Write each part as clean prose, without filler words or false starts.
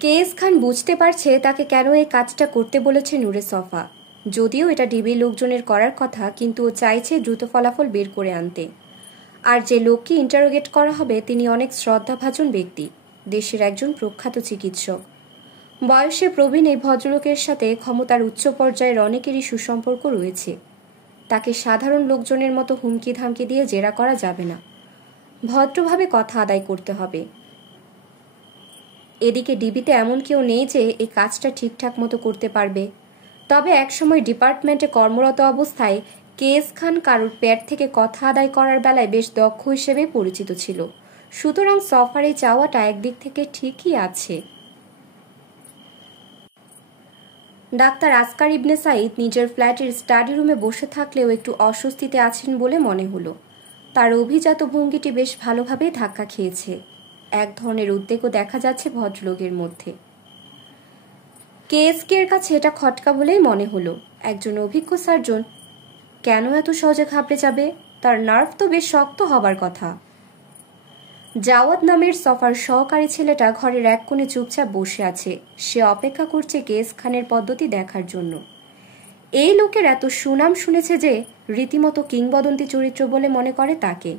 KS খান বুঝতে পারছে তাকে কেন এই কাজটা করতে বলেছে নূরে সফা। যদিও এটা ডিবি লোকজনের করার কথা, কিন্তু ও চাইছে দ্রুত ফলাফল বের করে আনতে। আর যে লোককে ইন্টারোগেট করা হবে তিনি অনেক শ্রদ্ধাভাজন ব্যক্তি, দেশের একজন প্রখ্যাত চিকিৎসক। বয়সে প্রবীণ এই ভদ্রলোকের সাথে ক্ষমতার উচ্চ পর্যায়ের অনেকেরই সুসম্পর্ক রয়েছে। তাকে সাধারণ লোকজনের মতো হুমকি ধামকি দিয়ে জেরা করা যাবে না, ভদ্রভাবে কথা আদায় করতে হবে। এদিকে ডিবিতে এমন কেউ নেই যে এই কাজটা ঠিকঠাক মতো করতে পারবে। তবে একসময় ডিপার্টমেন্টে কর্মরত অবস্থায় কেএস খান কারুর পেট থেকে কথা আদায় করার বেলায় বেশ দক্ষ হিসেবে পরিচিত ছিল। সুতরাং সফার এই চাওয়াটা একদিক থেকে ঠিকই আছে। ডাক্তার আসকার ইবনে সাইদ নিজের ফ্ল্যাটের স্টাডি রুমে বসে থাকলেও একটু অস্বস্তিতে আছেন বলে মনে হলো। তার অভিজাত ভঙ্গিটি বেশ ভালোভাবেই ধাক্কা খেয়েছে। এক ধরনের উদ্বেগও দেখা যাচ্ছে ভদ্রলোকের মধ্যে। কেএসকের কাছে এটা খটকা বলেই মনে হলো। একজন অভিজ্ঞ সার্জন কেন এত সহজে ঘাবড়ে যাবে? তার নার্ভ তো বেশ শক্ত হবার কথা। জাওয়াদ নামের সফার সহকারী ছেলেটা ঘরের এক কোণে চুপচাপ বসে আছে। সে অপেক্ষা করছে কেএস খানের পদ্ধতি দেখার জন্য। এই লোকের এত সুনাম শুনেছে যে রীতিমতো কিংবদন্তি চরিত্র বলে মনে করে তাকে।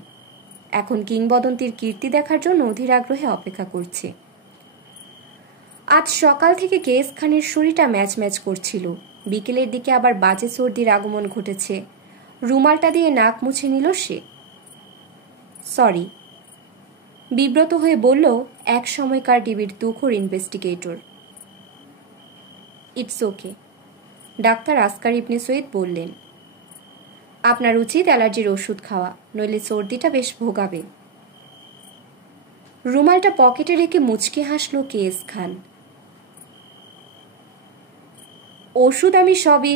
এখন কিংবদন্তির কীর্তি দেখার জন্য অধীর আগ্রহে অপেক্ষা করছে। আজ সকাল থেকে কেএস খানের শরীরটা ম্যাচ ম্যাচ করছিল। বিকেলের দিকে আবার বাজে সর্দির আগমন ঘটেছে। রুমালটা দিয়ে নাক মুছে নিল সে। সরি, বিব্রত হয়ে বলল এক সময়কার ডিবির তুখোর ইনভেস্টিগেটর। ইটস ওকে, ডাক্তার আসকার ইবনে সৈয়দ বললেন। আপনার উচিত অ্যালার্জির ওষুধ খাওয়া, নইলে সর্দিটা বেশ ভোগাবে। রুমালটা পকেটে রেখে মুচকে হাসল কেএস খান। ওষুধ আমি সবই,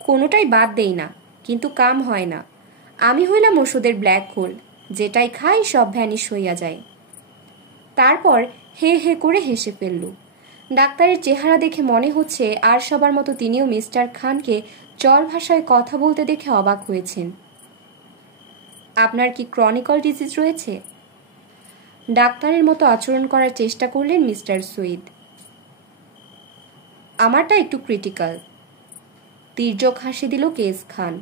কোনোটাই বাদ দেই না, কিন্তু কাম হয় না। আমি হইলাম ওষুধের ব্ল্যাক হোল, যেটাই খাই সব ভ্যানিশ হইয়া যায়। তারপর হে হে করে হেসে ফেলল। ডাক্তারের চেহারা দেখে মনে হচ্ছে আর সবার মতো তিনিও মিস্টার খানকে চর ভাষায় কথা বলতে দেখে অবাক হয়েছেন। আপনার কি ক্রনিক্যাল ডিজিজ রয়েছে? ডাক্তারের মতো আচরণ করার চেষ্টা করলেন মিস্টার সৈয়দ। আমারটা একটু ক্রিটিক্যাল, তির্যক হাসি দিল কেএস খান।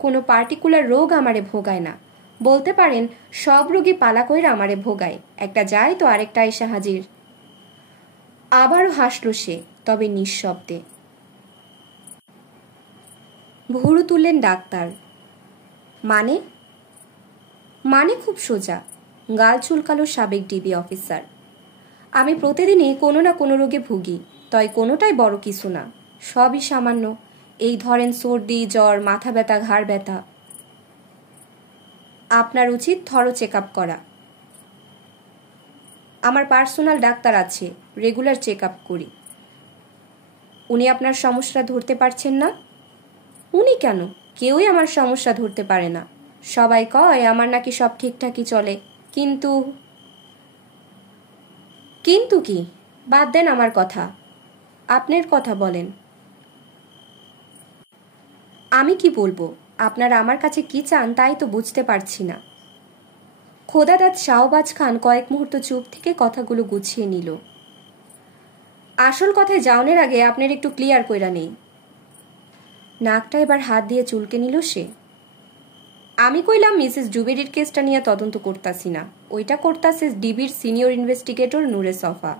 কোনো পার্টিকুলার রোগ আমারে ভোগায় না, বলতে পারেন সব রোগী পালা কইরা আমারে ভোগায়, একটা যায় তো আরেকটা এসে হাজির। আবারও হাসল সে, তবে নিঃশব্দে। ভুরু তুললেন ডাক্তার। মানে? মানে খুব সোজা, গাল চুলকালো সাবেক ডিবি অফিসার। আমি প্রতিদিনই কোনো না কোনো রোগে ভুগি, তাই কোনোটাই বড় কিছু না, সবই সামান্য। এই ধরেন সর্দি, জ্বর, মাথা ব্যথা, ঘাড় ব্যথা। আপনার উচিত থরো চেক আপ করা। আমার পার্সোনাল ডাক্তার আছে, রেগুলার চেক আপ করি। উনি আপনার সমস্যা ধরতে পারছেন না? উনি কেন, কেউই আমার সমস্যা ধরতে পারে না। সবাই কয় আমার নাকি সব ঠিকঠাকই চলে, কিন্তু কিন্তু কি? বাদ দেন আমার কথা, আপনার কথা বলেন। আমি কি বলবো? আপনারা আমার কাছে কি চান তাই তো বুঝতে পারছি না। খোদাদাত শাহবাজ খান কয়েক মুহূর্ত চুপ থেকে কথাগুলো গুছিয়ে নিল। আসল কথায় যাওনের আগে আপনার একটু ক্লিয়ার কইরা নেই। নাকটা এবার হাত দিয়ে চুলকে নিল সে। আমি কইলাম মিসেস জুবেরির কেসটা নিয়ে তদন্ত করতাছি না, ওইটা করতাছে ডিবির সিনিয়র ইনভেস্টিগেটর নূরে সফা।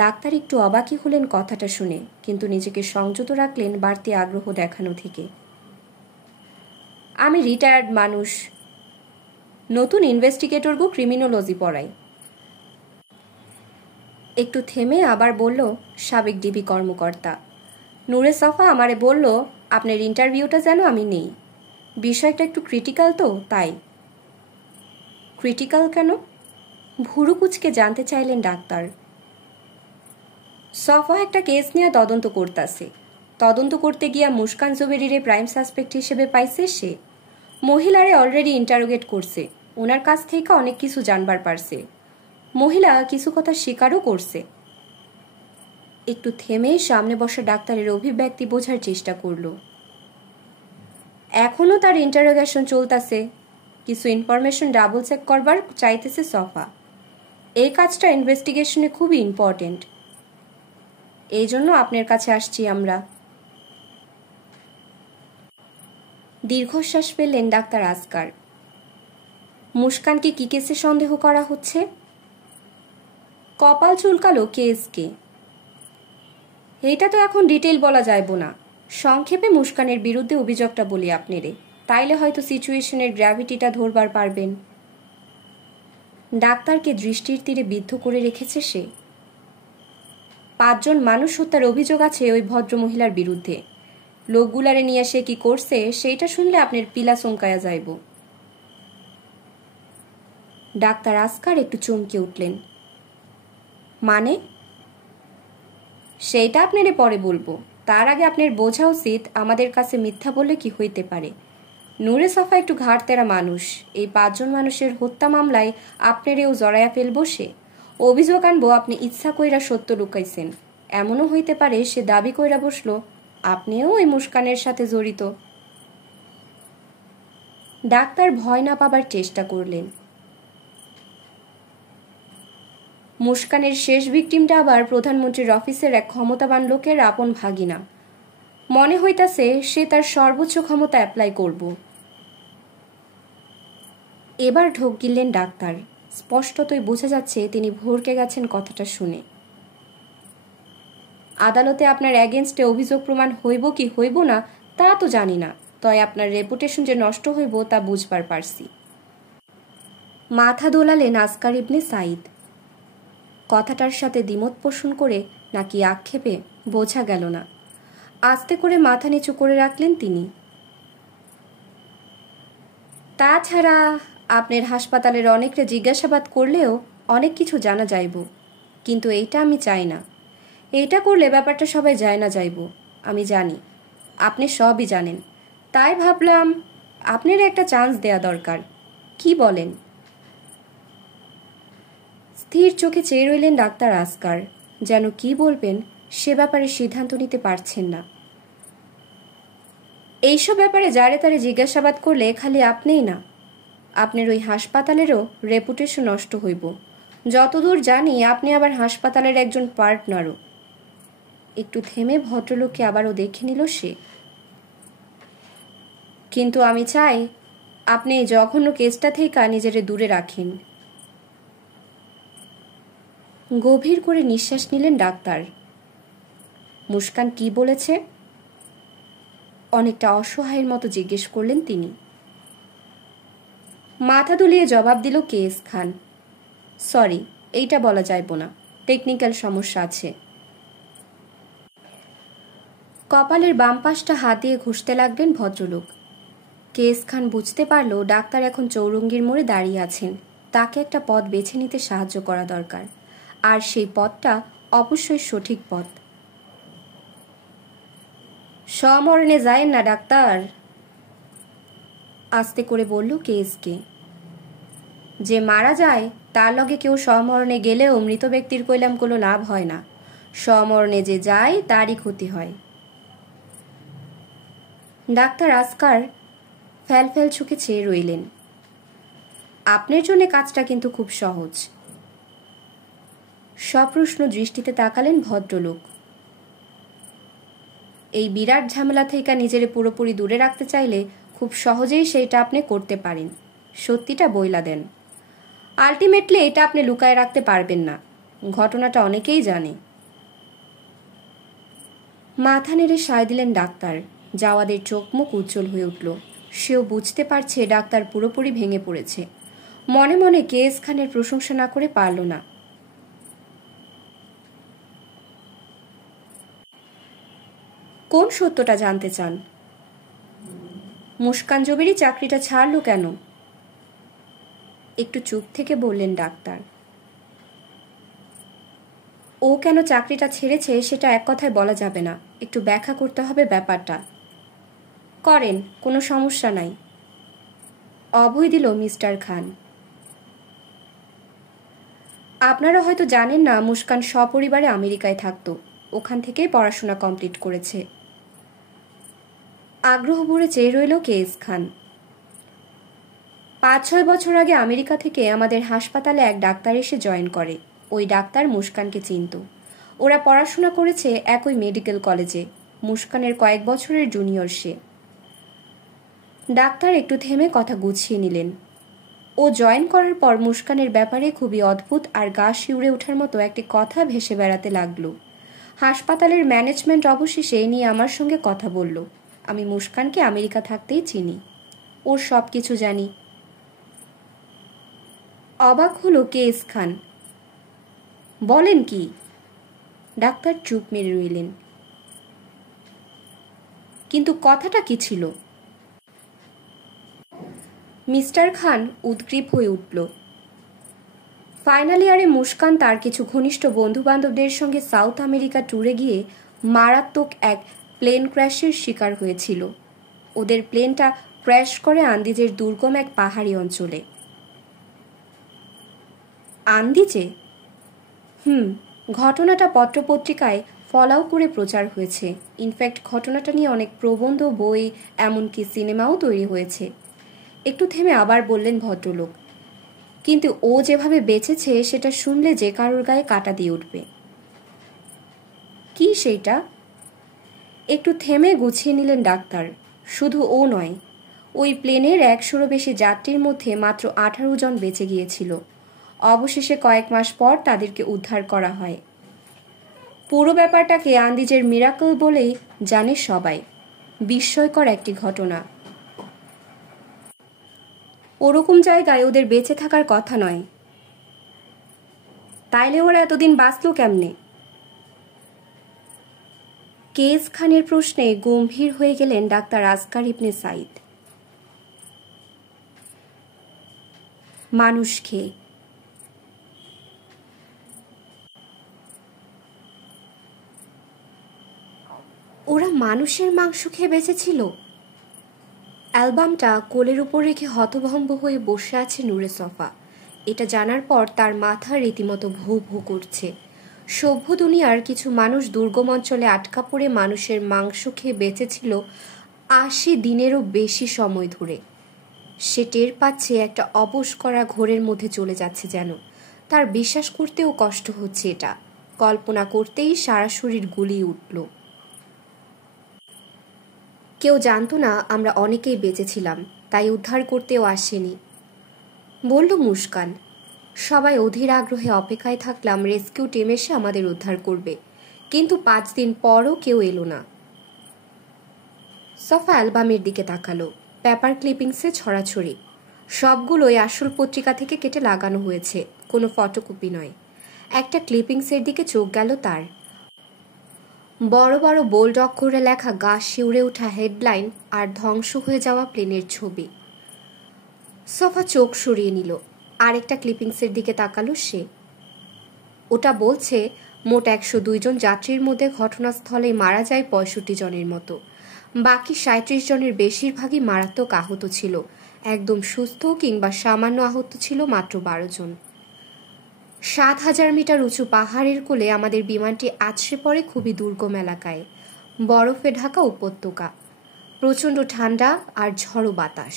ডাক্তার একটু অবাকই হলেন কথাটা শুনে, কিন্তু নিজেকে সংযত রাখলেন বাড়তি আগ্রহ দেখানো থেকে। আমি রিটায়ার্ড মানুষ, নতুন ইনভেস্টিগেটরগো ক্রিমিনোলজি পড়াই। একটু থেমে আবার বলল সাবেক ডিবি কর্মকর্তা। নূরে সফা আমারে বলল আপনার ইন্টারভিউটা যেন আমি নেই, বিষয়টা একটু ক্রিটিক্যাল তো তাই। ক্রিটিক্যাল কেন? ভুরু কুচকে জানতে চাইলেন ডাক্তার। সফা একটা কেস নিয়ে তদন্ত করতেছে। তদন্ত করতে গিয়া মুস্কান জুবেরিরে প্রাইম সাসপেক্ট হিসেবে পাইছে সে। মহিলারে অলরেডি ইন্টারোগেট করছে, ওনার কাছ থেকে অনেক কিছু জানবার পারছে। মহিলা কিছু কথা স্বীকারও করছে। একটু থেমে সামনে বসা ডাক্তারের অভিব্যক্তি বোঝার চেষ্টা করল। এখনো তার ইন্টারোগেশন চলতেছে, কিছু ইনফরমেশন ডাবল চেক করবার চাইতেছে সফা। এই কাজটা ইনভেস্টিগেশনে খুবই ইম্পর্টেন্ট, এই জন্য আপনার কাছে আসছি আমরা। দীর্ঘশ্বাস ফেললেন ডাক্তার আসকার। মুস্কানকে কি কেসে সন্দেহ করা হচ্ছে? কপাল চুলকালো কেসকে। এইটা তো এখন ডিটেইল বলা যাইব না, সংক্ষেপে মুস্কানের বিরুদ্ধে অভিযোগটা বলি আপনারে, তাইলে হয়তো সিচুয়েশনের গ্র্যাভিটিটা ধরবার পারবেন। ডাক্তারকে দৃষ্টির তীরে বিদ্ধ করে রেখেছে সে। 5 জন মানুষ হত্যার অভিযোগ আছে ওই ভদ্রমহিলার বিরুদ্ধে। লোকগুলারে নিয়ে সে কি করছে সেইটা শুনলে আপনার পিলা চমকায়া যাইব। ডাক্তার আসকার একটু চমকে উঠলেন। মানে? সেইটা আপনারে পরে বলবো, তার আগে আপনার বোঝা উচিত আমাদের কাছে মিথ্যা বললে কি হইতে পারে। নূরে সফা একটু ঘাড়তেরা মানুষ, এই 5 জন মানুষের হত্যা মামলায় আপনারেও জড়াইয়া ফেলবো সে। অভিযোগ আনবো আপনি ইচ্ছা কইরা সত্য লুকাইছেন, এমনও হইতে পারে সে দাবি কইরা বসলো আপনিও ওই মুস্কানের সাথে জড়িত। ডাক্তার ভয় না পাবার চেষ্টা করলেন। মুস্কানের শেষ ভিকটিমটা আবার প্রধানমন্ত্রীর অফিসের এক ক্ষমতাবান লোকের আপন ভাগিনা। মনে হইতাছে সে তার সর্বোচ্চ ক্ষমতা অ্যাপ্লাই করব। এবার ঢোক গিললেন ডাক্তার। স্পষ্টতই বোঝা যাচ্ছে তিনি ভরকে গেছেন কথাটা শুনে। আদালতে আপনার এগেনস্টে অভিযোগ প্রমাণ হইব কি হইব না তা তো জানি না, তয় আপনার রেপুটেশন যে নষ্ট হইব তা বুঝবার পারছি। মাথা দোলালেন আসকার ইবনে সাইদ। কথাটার সাথে দ্বিমত পোষণ করে নাকি আক্ষেপে বোঝা গেল না। আস্তে করে মাথা নিচু করে রাখলেন তিনি। তাছাড়া আপনার হাসপাতালের অনেকরে জিজ্ঞাসাবাদ করলেও অনেক কিছু জানা যাইব, কিন্তু এইটা আমি চাই না। এইটা করলে ব্যাপারটা সবাই যায় না যাইব, আমি জানি আপনি সবই জানেন, তাই ভাবলাম আপনার একটা চান্স দেয়া দরকার। কি বলেন? স্থির চোখে চেয়ে রইলেন ডাক্তার আসকার, যেন কি বলবেন সে ব্যাপারে সিদ্ধান্ত নিতে পারছেন না। এইসব ব্যাপারে যারে তারে জিজ্ঞাসাবাদ করলে খালি আপনিই না, আপনার ওই হাসপাতালেরও রেপুটেশন নষ্ট হইব। যতদূর জানি আপনি আবার হাসপাতালের একজন পার্টনারও। একটু থেমে ভদ্রলোককে আবারও দেখে নিল সে। কিন্তু আমি চাই আপনি এই জঘন্য কেসটা থেকে নিজেরে দূরে রাখেন। গভীর করে নিঃশ্বাস নিলেন ডাক্তার। মুস্কান কি বলেছে? অনেকটা অসহায়ের মতো জিজ্ঞেস করলেন তিনি। মাথা দুলিয়ে জবাব দিল কেস খান, সরি, এইটা বলা যাইব না, টেকনিক্যাল সমস্যা আছে। কপালের বাম পাশটা হাত দিয়ে ঘষতে লাগলেন ভদ্রলোক। কেস খান বুঝতে পারল ডাক্তার এখন চৌরঙ্গীর মোড়ে দাঁড়িয়ে আছেন, তাকে একটা পথ বেছে নিতে সাহায্য করা দরকার, আর সেই পথটা অবশ্যই সঠিক পথ। সমরণে যায়েন না ডাক্তার, আস্তে করে বলল কেসকে। যে মারা যায় তার লগে কেউ সমরণে গেলেও মৃত ব্যক্তির কইলাম কোনো লাভ হয় না, সমরণে যে যায় তারই ক্ষতি হয়। ডাক্তার আসকার ফ্যাল ফ্যাল চোখে চেয়ে রইলেন। আপনার জন্য কাজটা কিন্তু খুব সহজ। সপ্রশ্ন দৃষ্টিতে তাকালেন ভদ্রলোক। এই বিরাট ঝামেলা থেকে নিজের পুরোপুরি দূরে রাখতে চাইলে খুব সহজেই সেইটা আপনি করতে পারেন, সত্যিটা বইলা দেন। আলটিমেটলি এটা আপনি লুকায় রাখতে পারবেন না, ঘটনাটা অনেকেই জানে। মাথা নেড়ে সায় দিলেন ডাক্তার। জাওয়াদের চোখ মুখ উজ্জ্বল হয়ে উঠল। সেও বুঝতে পারছে ডাক্তার পুরোপুরি ভেঙে পড়েছে। মনে মনে কেস খানের প্রশংসা না করে পারল না। কোন সত্যটা জানতে চান? মুস্কান জবেরই চাকরিটা ছাড়লো কেন? একটু চুপ থেকে বললেন ডাক্তার। ও কেন চাকরিটা ছেড়েছে সেটা এক কথায় বলা যাবে না, একটু ব্যাখ্যা করতে হবে ব্যাপারটা। করেন, কোনো সমস্যা নাই, অভয় দিল মিস্টার খান। আপনারা হয়তো জানেন না মুস্কান সপরিবারে আমেরিকায় থাকতো, ওখান থেকেই পড়াশোনা কমপ্লিট করেছে। আগ্রহ ভরে চেয়ে রইল কেস খান। 5-6 বছর আগে আমেরিকা থেকে আমাদের হাসপাতালে এক ডাক্তার এসে জয়েন করে। ওই ডাক্তার মুস্কানকে চিনত। ওরা পড়াশোনা করেছে একই মেডিকেল কলেজে। মুস্কানের কয়েক বছরের জুনিয়র সে। ডাক্তার একটু থেমে কথা গুছিয়ে নিলেন। ও জয়েন করার পর মুস্কানের ব্যাপারে খুবই অদ্ভুত আর গা শিউরে ওঠার মতো একটি কথা ভেসে বেড়াতে লাগলো। হাসপাতালের ম্যানেজমেন্ট অবশেষে এ নিয়ে আমার সঙ্গে কথা বলল। আমি মুস্কানকে আমেরিকা থাকতেই চিনি, ওর সব কিছু জানি। অবাক হলো কেএস খান। বলেন কি? ডাক্তার চুপ মেরে রইলেন। কিন্তু কথাটা কি ছিল? মিস্টার খান উদ্গ্রীব হয়ে উঠল। ফাইনাল ইয়ারে মুস্কান তার কিছু ঘনিষ্ঠ বন্ধু বান্ধবদের সঙ্গে সাউথ আমেরিকা ট্যুরে গিয়ে মারাত্মক এক প্লেন ক্র্যাশের শিকার হয়েছিল। ওদের প্লেনটা ক্র্যাশ করে আন্দিজের দুর্গম এক পাহাড়ি অঞ্চলে। আন্দিজে? ঘটনাটা পত্রপত্রিকায় ফলাও করে প্রচার হয়েছে। ইনফ্যাক্ট ঘটনাটা নিয়ে অনেক প্রবন্ধ, বই, এমনকি সিনেমাও তৈরি হয়েছে। একটু থেমে আবার বললেন ভদ্রলোক, কিন্তু ও যেভাবে বেঁচেছে সেটা শুনলে যে কারোর গায়ে কাঁটা দিয়ে উঠবে। কি সেইটা? একটু থেমে গুছিয়ে নিলেন ডাক্তার। শুধু ও নয়, ওই প্লেনের 100-রও বেশি যাত্রীর মধ্যে মাত্র 18 জন বেঁচে গিয়েছিল। অবশেষে কয়েক মাস পর তাদেরকে উদ্ধার করা হয়। পুরো ব্যাপারটাকে আন্দিজের মিরাকল বলেই জানে সবাই। বিস্ময়কর একটি ঘটনা। ওরকম জায়গায় ওদের বেঁচে থাকার কথা নয়। তাইলে ওরা এতদিন বাঁচল কেমনে? কেএস খানের প্রশ্নে গম্ভীর হয়ে গেলেন ডাক্তার আসগার ইবনে সাইদ। মানুষ খেয়ে। ওরা মানুষের মাংস খেয়ে বেঁচেছিল? অ্যালবামটা কোলের উপর রেখে হতভম্ব হয়ে বসে আছে নূরে সফা। এটা জানার পর তার মাথা রীতিমতো ভো ভো করছে। সভ্য দুনিয়ার কিছু মানুষ দুর্গম অঞ্চলে আটকা পড়ে মানুষের মাংস খেয়ে বেঁচেছিল 80 দিনেরও বেশি সময় ধরে। সে টের পাচ্ছে একটা অবশ করা ঘোরের মধ্যে চলে যাচ্ছে যেন। তার বিশ্বাস করতেও কষ্ট হচ্ছে এটা। কল্পনা করতেই সারা শরীর গুলিয়ে উঠল। কেউ জানতো না আমরা অনেকেই বেঁচেছিলাম, তাই উদ্ধার করতেও আসেনি, বলল মুস্কান। সবাই অধীর আগ্রহে অপেক্ষায় থাকলাম রেস্কিউ টিম এসে আমাদের উদ্ধার করবে, কিন্তু 5 দিন পরও কেউ এলো না। সফা অ্যালবামের দিকে তাকালো। পেপার ক্লিপিংসে ছড়াছড়ি। সবগুলোই আসল পত্রিকা থেকে কেটে লাগানো হয়েছে, কোনো ফটোকপি নয়। একটা ক্লিপিংসের দিকে চোখ গেল তার। বড় বড় বোল্ড অক্ষরে লেখা, গা শিউরে ওঠা হেডলাইন আর ধ্বংস হয়ে যাওয়া প্লেনের ছবি। সফা চোখ সরিয়ে নিল। আরেকটা ক্লিপিংসের দিকে তাকালো সে। ওটা বলছে মোট 102 জন যাত্রীর মধ্যে ঘটনাস্থলে মারা যায় 65 জনের মতো। বাকি 37 জনের বেশিরভাগই মারাত্মক আহত ছিল। একদম সুস্থ কিংবা সামান্য আহত ছিল মাত্র 12 জন। 7000 মিটার উঁচু পাহাড়ের কোলে আমাদের বিমানটি আছড়ে পড়ে খুবই দুর্গম এলাকায়। বরফে ঢাকা উপত্যকা, প্রচণ্ড ঠান্ডা আর ঝড়ো বাতাস।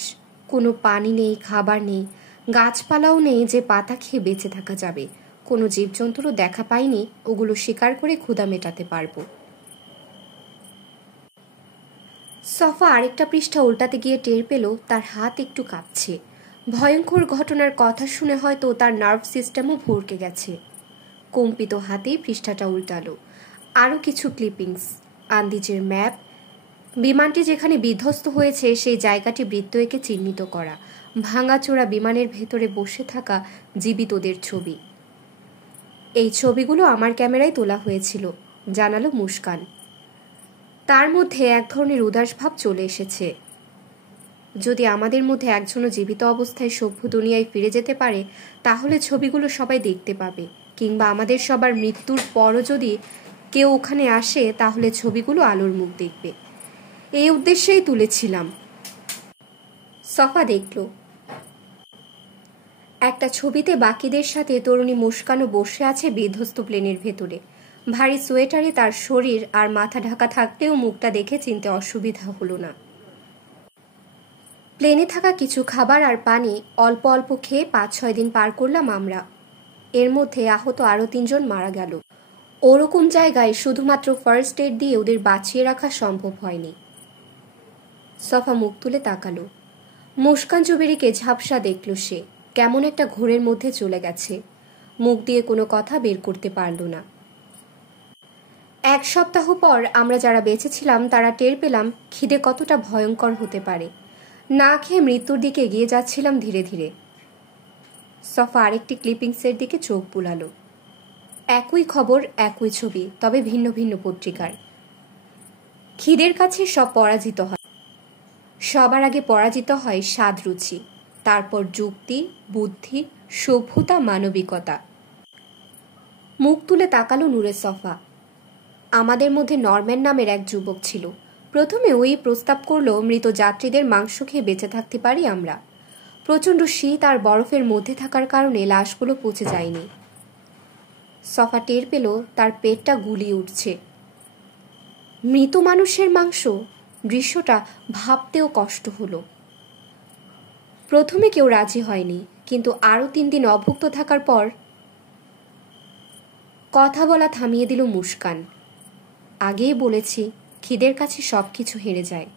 কোনো পানি নেই, খাবার নেই, গাছপালাও নেই যে পাতা খেয়ে বেঁচে থাকা যাবে। কোনো জীবজন্তুরও দেখা পাইনি ওগুলো শিকার করে ক্ষুধা মেটাতে পারবো। সফা আরেকটা পৃষ্ঠা উল্টাতে গিয়ে টের পেল তার হাত একটু কাঁপছে। ভয়ঙ্কর ঘটনার কথা শুনে হয়তো তার নার্ভ সিস্টেমও ভরকে গেছে। কম্পিত হাতেই পৃষ্ঠাটা উল্টালো। আরও কিছু ক্লিপিংস, আন্দিজের ম্যাপ, বিমানটি যেখানে বিধ্বস্ত হয়েছে সেই জায়গাটি বৃত্ত এঁকে চিহ্নিত করা, ভাঙাচোরা বিমানের ভেতরে বসে থাকা জীবিতদের ছবি। এই ছবিগুলো আমার ক্যামেরায় তোলা হয়েছিল, জানালো মুস্কান। তার মধ্যে এক ধরনের উদাস ভাব চলে এসেছে। যদি আমাদের মধ্যে একজনও জীবিত অবস্থায় সভ্য দুনিয়ায় ফিরে যেতে পারে, তাহলে ছবিগুলো সবাই দেখতে পাবে, কিংবা আমাদের সবার মৃত্যুর পরও যদি কেউ ওখানে আসে তাহলে ছবিগুলো আলোর মুখ দেখবে। এই উদ্দেশ্যেই তুলেছিলাম। সফা দেখল একটা ছবিতে বাকিদের সাথে তরুণী মুস্কানও বসে আছে বিধ্বস্ত প্লেনের ভেতরে। ভারী সোয়েটারে তার শরীর আর মাথা ঢাকা থাকতেও মুখটা দেখে চিনতে অসুবিধা হলো না। প্লেনে থাকা কিছু খাবার আর পানি অল্প অল্প খেয়ে 5-6 দিন পার করলাম আমরা। এর মধ্যে আহত আরও 3 জন মারা গেল। ওরকম জায়গায় শুধুমাত্র ফার্স্ট এড দিয়ে ওদের বাঁচিয়ে রাখা সম্ভব হয়নি। সফা মুখ তুলে তাকালো। মুস্কান জুবেরিকে ঝাপসা দেখল সে, কেমন একটা ঘোরের মধ্যে চলে গেছে। মুখ দিয়ে কোনো কথা বের করতে পারল না। 1 সপ্তাহ পর আমরা যারা বেঁচে ছিলাম তারা টের পেলাম খিদে কতটা ভয়ঙ্কর হতে পারে। না খেয়ে মৃত্যুর দিকে এগিয়ে যাচ্ছিলাম ধীরে ধীরে। সফা আরেকটি ক্লিপিংসের দিকে চোখ বুলালো। একই খবর, একই ছবি, তবে ভিন্ন ভিন্ন পত্রিকার। খিদের কাছে সব পরাজিত হয়। সবার আগে পরাজিত হয় স্বাদ রুচি, তারপর যুক্তি, বুদ্ধি, সভ্যতা, মানবিকতা। মুখ তুলে তাকালো নূরে সফা। আমাদের মধ্যে নরম্যান নামের এক যুবক ছিল। প্রথমে ওই প্রস্তাব করলো মৃত যাত্রীদের মাংস খেয়ে বেঁচে থাকতে পারি আমরা। প্রচণ্ড শীত আর বরফের মধ্যে থাকার কারণে লাশগুলো পচে যায়নি। সফা টের পেল তার পেটটা গুলিয়ে উঠছে। মৃত মানুষের মাংস, দৃশ্যটা ভাবতেও কষ্ট হলো। প্রথমে কেউ রাজি হয়নি, কিন্তু আরও 3 দিন অভুক্ত থাকার পর কথা বলা থামিয়ে দিল মুস্কান। আগেই বলেছি, খিদের কাছে সবকিছু হেরে যায়।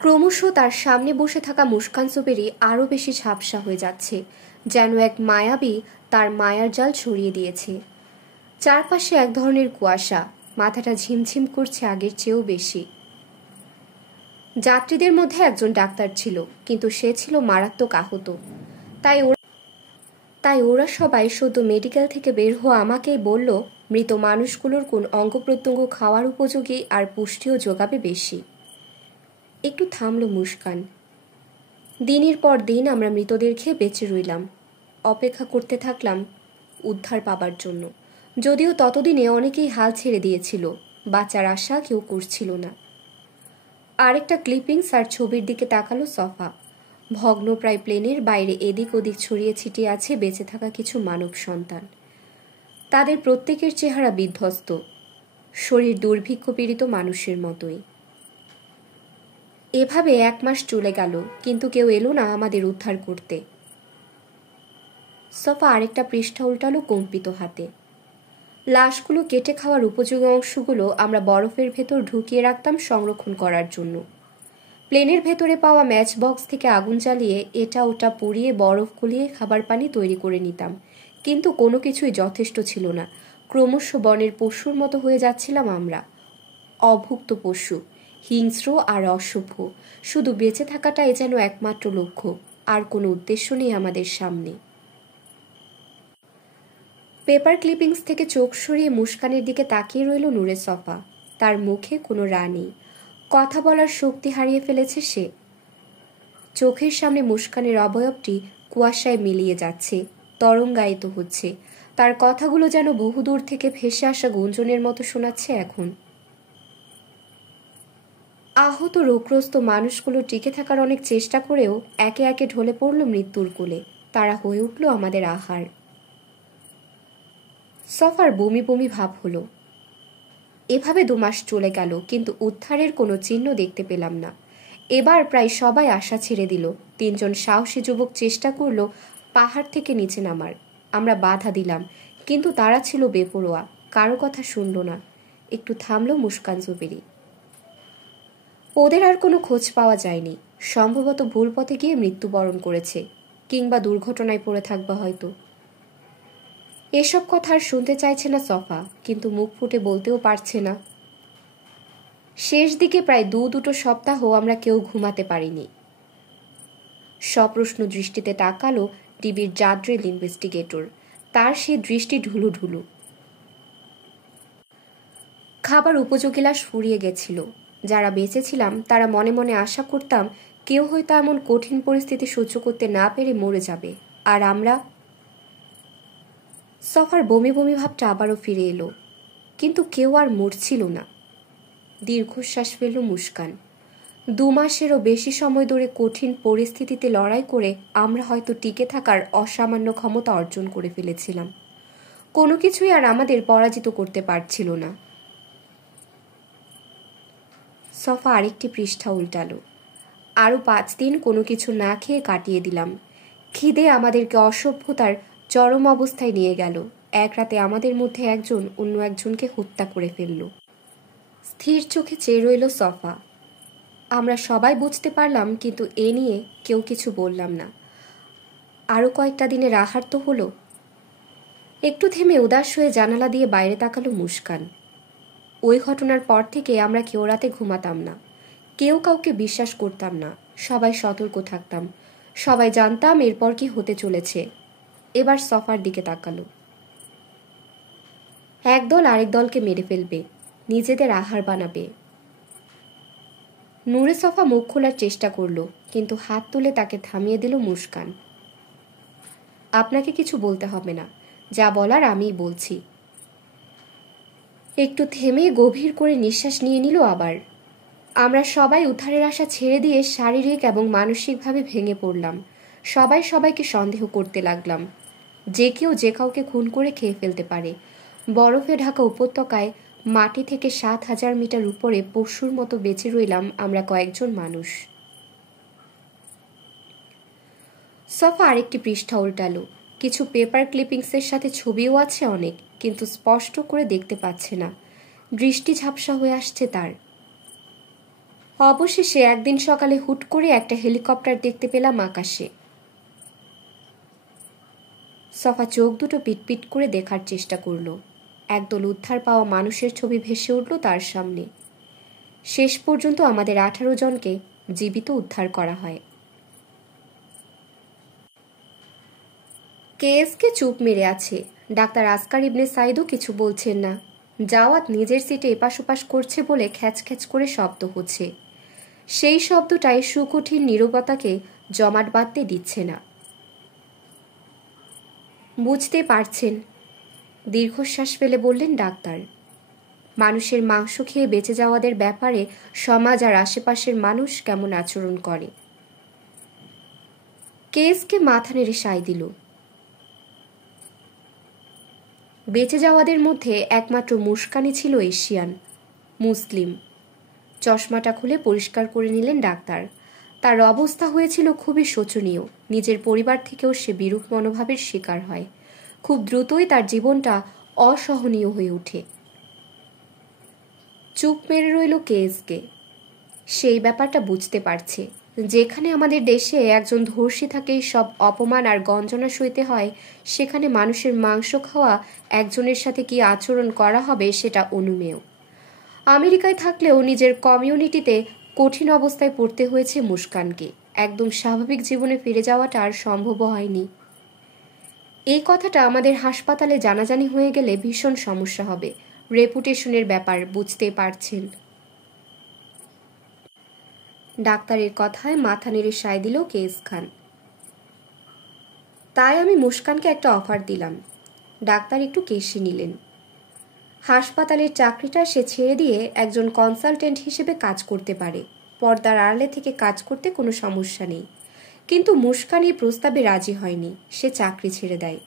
ক্রমশ তার সামনে বসে থাকা মুস্কান জুবেরি আরও বেশি ঝাপসা হয়ে যাচ্ছে, যেন এক মায়াবী তার মায়ার জাল ছড়িয়ে দিয়েছে। চারপাশে এক ধরনের কুয়াশা, মাথাটা ঝিমঝিম করছে আগের চেয়েও বেশি। যাত্রীদের মধ্যে একজন ডাক্তার ছিল, কিন্তু সে ছিল মারাত্মক আহত। তাই ওরা সবাই সদ্য মেডিকেল থেকে বের হওয়া আমাকেই বলল, মৃত মানুষগুলোর কোন অঙ্গ প্রত্যঙ্গ খাওয়ার উপযোগী আর পুষ্টিও যোগাবে বেশি। একটু থামল মুস্কান। দিনের পর দিন আমরা মৃতদের খেয়ে বেঁচে রইলাম, অপেক্ষা করতে থাকলাম উদ্ধার পাবার জন্য। যদিও ততদিনে অনেকেই হাল ছেড়ে দিয়েছিল, বাঁচার আশা কেউ করছিল না। আরেকটা ক্লিপিংস আর ছবির দিকে তাকালো সফা। ভগ্নপ্রায় প্লেনের বাইরে এদিক ওদিক ছড়িয়ে ছিটিয়ে আছে বেঁচে থাকা কিছু মানব সন্তান। তাদের প্রত্যেকের চেহারা বিধ্বস্ত, শরীর দুর্ভিক্ষ পীড়িত মানুষের মতোই। এভাবে 1 মাস চলে গেল, কিন্তু কেউ এলো না আমাদের উদ্ধার করতে। সফা আরেকটা পৃষ্ঠা উল্টালো কম্পিত হাতে। লাশগুলো কেটে খাওয়ার উপযোগী অংশগুলো আমরা বরফের ভেতর ঢুকিয়ে রাখতাম সংরক্ষণ করার জন্য। প্লেনের ভেতরে পাওয়া ম্যাচ বক্স থেকে আগুন জ্বালিয়ে এটা ওটা পুড়িয়ে বরফ গলিয়ে খাবার পানি তৈরি করে নিতাম, কিন্তু কোনো কিছুই যথেষ্ট ছিল না। ক্রমশ বনের পশুর মতো হয়ে যাচ্ছিলাম আমরা, অভুক্ত পশু, হিংস্র আর অসভ্য। শুধু বেঁচে থাকাটাই যেন একমাত্র লক্ষ্য, আর কোনো উদ্দেশ্য নেই আমাদের সামনে। পেপার ক্লিপিংস থেকে চোখ সরিয়ে মুস্কানের দিকে তাকিয়ে রইল নূরে সফা। তার মুখে কোনো রা নেই, কথা বলার শক্তি হারিয়ে ফেলেছে সে। চোখের সামনে মুস্কানের অবয়বটি কুয়াশায় মিলিয়ে যাচ্ছে, তরঙ্গায়িত হচ্ছে। তার কথাগুলো যেন বহুদূর থেকে ভেসে আসা গুঞ্জনের মতো শোনাচ্ছে এখন। আহত রোগগ্রস্ত মানুষগুলো টিকে থাকার অনেক চেষ্টা করেও একে একে ঢলে পড়ল মৃত্যুর কোলে। তারা হয়ে উঠল আমাদের আহার। সফার বমি বমি ভাব হলো। এভাবে 2 মাস চলে গেল, কিন্তু উদ্ধারের কোনো চিহ্ন দেখতে পেলাম না। এবার প্রায় সবাই আশা ছেড়ে দিল। 3 জন সাহসী যুবক চেষ্টা করলো পাহাড় থেকে নিচে নামার। আমরা বাধা দিলাম, কিন্তু তারা ছিল বেপরোয়া, কারো কথা শুনল না। একটু থামলো মুস্কান জুবেরি। ওদের আর কোনো খোঁজ পাওয়া যায়নি। সম্ভবত ভুল পথে গিয়ে মৃত্যুবরণ করেছে, কিংবা দুর্ঘটনায় পড়ে থাকবে হয়তো। এসব কথা আর শুনতে চাইছে না সফা, কিন্তু মুখ ফুটে বলতেও পারছে না। শেষ দিকে প্রায় 2 সপ্তাহ আমরা কেউ ঘুমাতে পারিনি। সপ্রশ্ন দৃষ্টিতে তাকালো ডিবির জাদ্রেল ইনভেস্টিগেটর। তার সে দৃষ্টি ঢুলু ঢুলু। খাবার উপযোগী লাশ ফুরিয়ে গেছিল। যারা বেঁচে ছিলাম তারা মনে মনে আশা করতাম কেউ হয়তো এমন কঠিন পরিস্থিতি সহ্য করতে না পেরে মরে যাবে, আর আমরা। সফার বমি বমি ভাবটা আবারও ফিরে এলো, কিন্তু কেউ আর মরছিল না। দীর্ঘশ্বাস ফেলল মুস্কান। 2 মাসেরও বেশি সময় ধরে কঠিন পরিস্থিতিতে লড়াই করে আমরা হয়তো টিকে থাকার অসামান্য ক্ষমতা অর্জন করে ফেলেছিলাম। কোনো কিছুই আর আমাদের পরাজিত করতে পারছিল না। সফা আরেকটি পৃষ্ঠা উল্টালো। আরও 5 দিন কোনো কিছু না খেয়ে কাটিয়ে দিলাম। খিদে আমাদেরকে অসভ্যতার চরম অবস্থায় নিয়ে গেল। এক রাতে আমাদের মধ্যে একজন অন্য একজনকে হত্যা করে ফেলল। স্থির চোখে চেয়ে রইল সফা। আমরা সবাই বুঝতে পারলাম, কিন্তু এ নিয়ে কেউ কিছু বললাম না। আরও কয়েকটা দিনের আহার তো হলো। একটু থেমে উদাস হয়ে জানালা দিয়ে বাইরে তাকালো মুস্কান। ওই ঘটনার পর থেকে আমরা কেউ রাতে ঘুমাতাম না। কেউ কাউকে বিশ্বাস করতাম না। সবাই সতর্ক থাকতাম। সবাই জানতাম এরপর কি হতে চলেছে। এবার সফার দিকে তাকালো। একদল আরেক দলকে মেরে ফেলবে, নিজেদের আহার বানাবে। নূরে সফা মুখ খোলার চেষ্টা করলো, কিন্তু হাত তুলে তাকে থামিয়ে দিল মুস্কান। আপনাকে কিছু বলতে হবে না, যা বলার আমিই বলছি। একটু থেমে গভীর করে নিঃশ্বাস নিয়ে নিল আবার। আমরা সবাই উদ্ধারের আশা ছেড়ে দিয়ে শারীরিক এবং মানসিকভাবে ভেঙে পড়লাম। সবাই সবাইকে সন্দেহ করতে লাগলাম। যে কেউ যে কাউকে খুন করে খেয়ে ফেলতে পারে। বরফে ঢাকা উপত্যকায় মাটি থেকে 7,000 মিটার উপরে পশুর মতো বেঁচে রইলাম আমরা কয়েকজন মানুষ। সফা আরেকটি পৃষ্ঠা উল্টালো। কিছু পেপার ক্লিপিংসের সাথে ছবিও আছে অনেক, কিন্তু স্পষ্ট করে দেখতে পাচ্ছে না। দৃষ্টি ঝাপসা হয়ে আসছে তার। অবশেষে একদিন সকালে হুট করে একটা হেলিকপ্টার দেখতে পেলাম আকাশে। সফা চোখ দুটো পিটপিট করে দেখার চেষ্টা করলো। একদল উদ্ধার পাওয়া মানুষের ছবি ভেসে উঠল তার সামনে। শেষ পর্যন্ত আমাদের 18 জনকে জীবিত উদ্ধার করা হয়। কেএসকে চুপ মেরে আছে। ডাক্তার আসকার ইবনে সাইদও কিছু বলছেন না। জাওয়াত নিজের সিটে এপাশ ওপাশ করছে বলে খ্যাচ খ্যাচ করে শব্দ হচ্ছে। সেই শব্দটাই সুকঠিন নীরবতাকে জমাট বাঁধতে দিচ্ছে না। বুঝতে পারছেন, দীর্ঘশ্বাস ফেলে বললেন ডাক্তার। মানুষের মাংস খেয়ে বেঁচে যাওয়াদের ব্যাপারে সমাজ আর আশেপাশের মানুষ কেমন আচরণ করে। কেসকে মাথা নেড়ে সায় দিল। বেঁচে যাওয়াদের মধ্যে একমাত্র মুস্কানই ছিল এশিয়ান, মুসলিম। চশমাটা খুলে পরিষ্কার করে নিলেন ডাক্তার। তার অবস্থা হয়েছিল খুবই শোচনীয়। নিজের পরিবার থেকেও সে বিরূপ মনোভাবের শিকার হয়। খুব দ্রুতই তার জীবনটা অসহনীয় হয়ে ওঠে। চুপ মেরে রইল কেএসকে। সেই ব্যাপারটা বুঝতে পারছে। যেখানে আমাদের দেশে একজন ধর্ষী থাকেই সব অপমান আর গঞ্জনা সইতে হয়, সেখানে মানুষের মাংস খাওয়া একজনের সাথে কি আচরণ করা হবে সেটা অনুমেয়। আমেরিকায় থাকলেও নিজের কমিউনিটিতে কঠিন অবস্থায় পড়তে হয়েছে মুস্কানকে। একদম স্বাভাবিক জীবনে ফিরে যাওয়াটা আর সম্ভব হয়নি। এই কথাটা আমাদের হাসপাতালে জানাজানি হয়ে গেলে ভীষণ সমস্যা হবে। রেপুটেশনের ব্যাপার, বুঝতে পারছেন। ডাক্তারের কথায় মাথা নেড়ে সায় দিল কেস খান। তাই আমি মুস্কানকে একটা অফার দিলাম। ডাক্তার একটু কেশি নিলেন। হাসপাতালের চাকরিটা সে ছেড়ে দিয়ে একজন কনসালটেন্ট হিসেবে কাজ করতে পারে। পর্দার আড়ালে থেকে কাজ করতে কোনো সমস্যা নেই। কিন্তু মুস্কান এই প্রস্তাবে রাজি হয়নি। সে চাকরি ছেড়ে দেয়।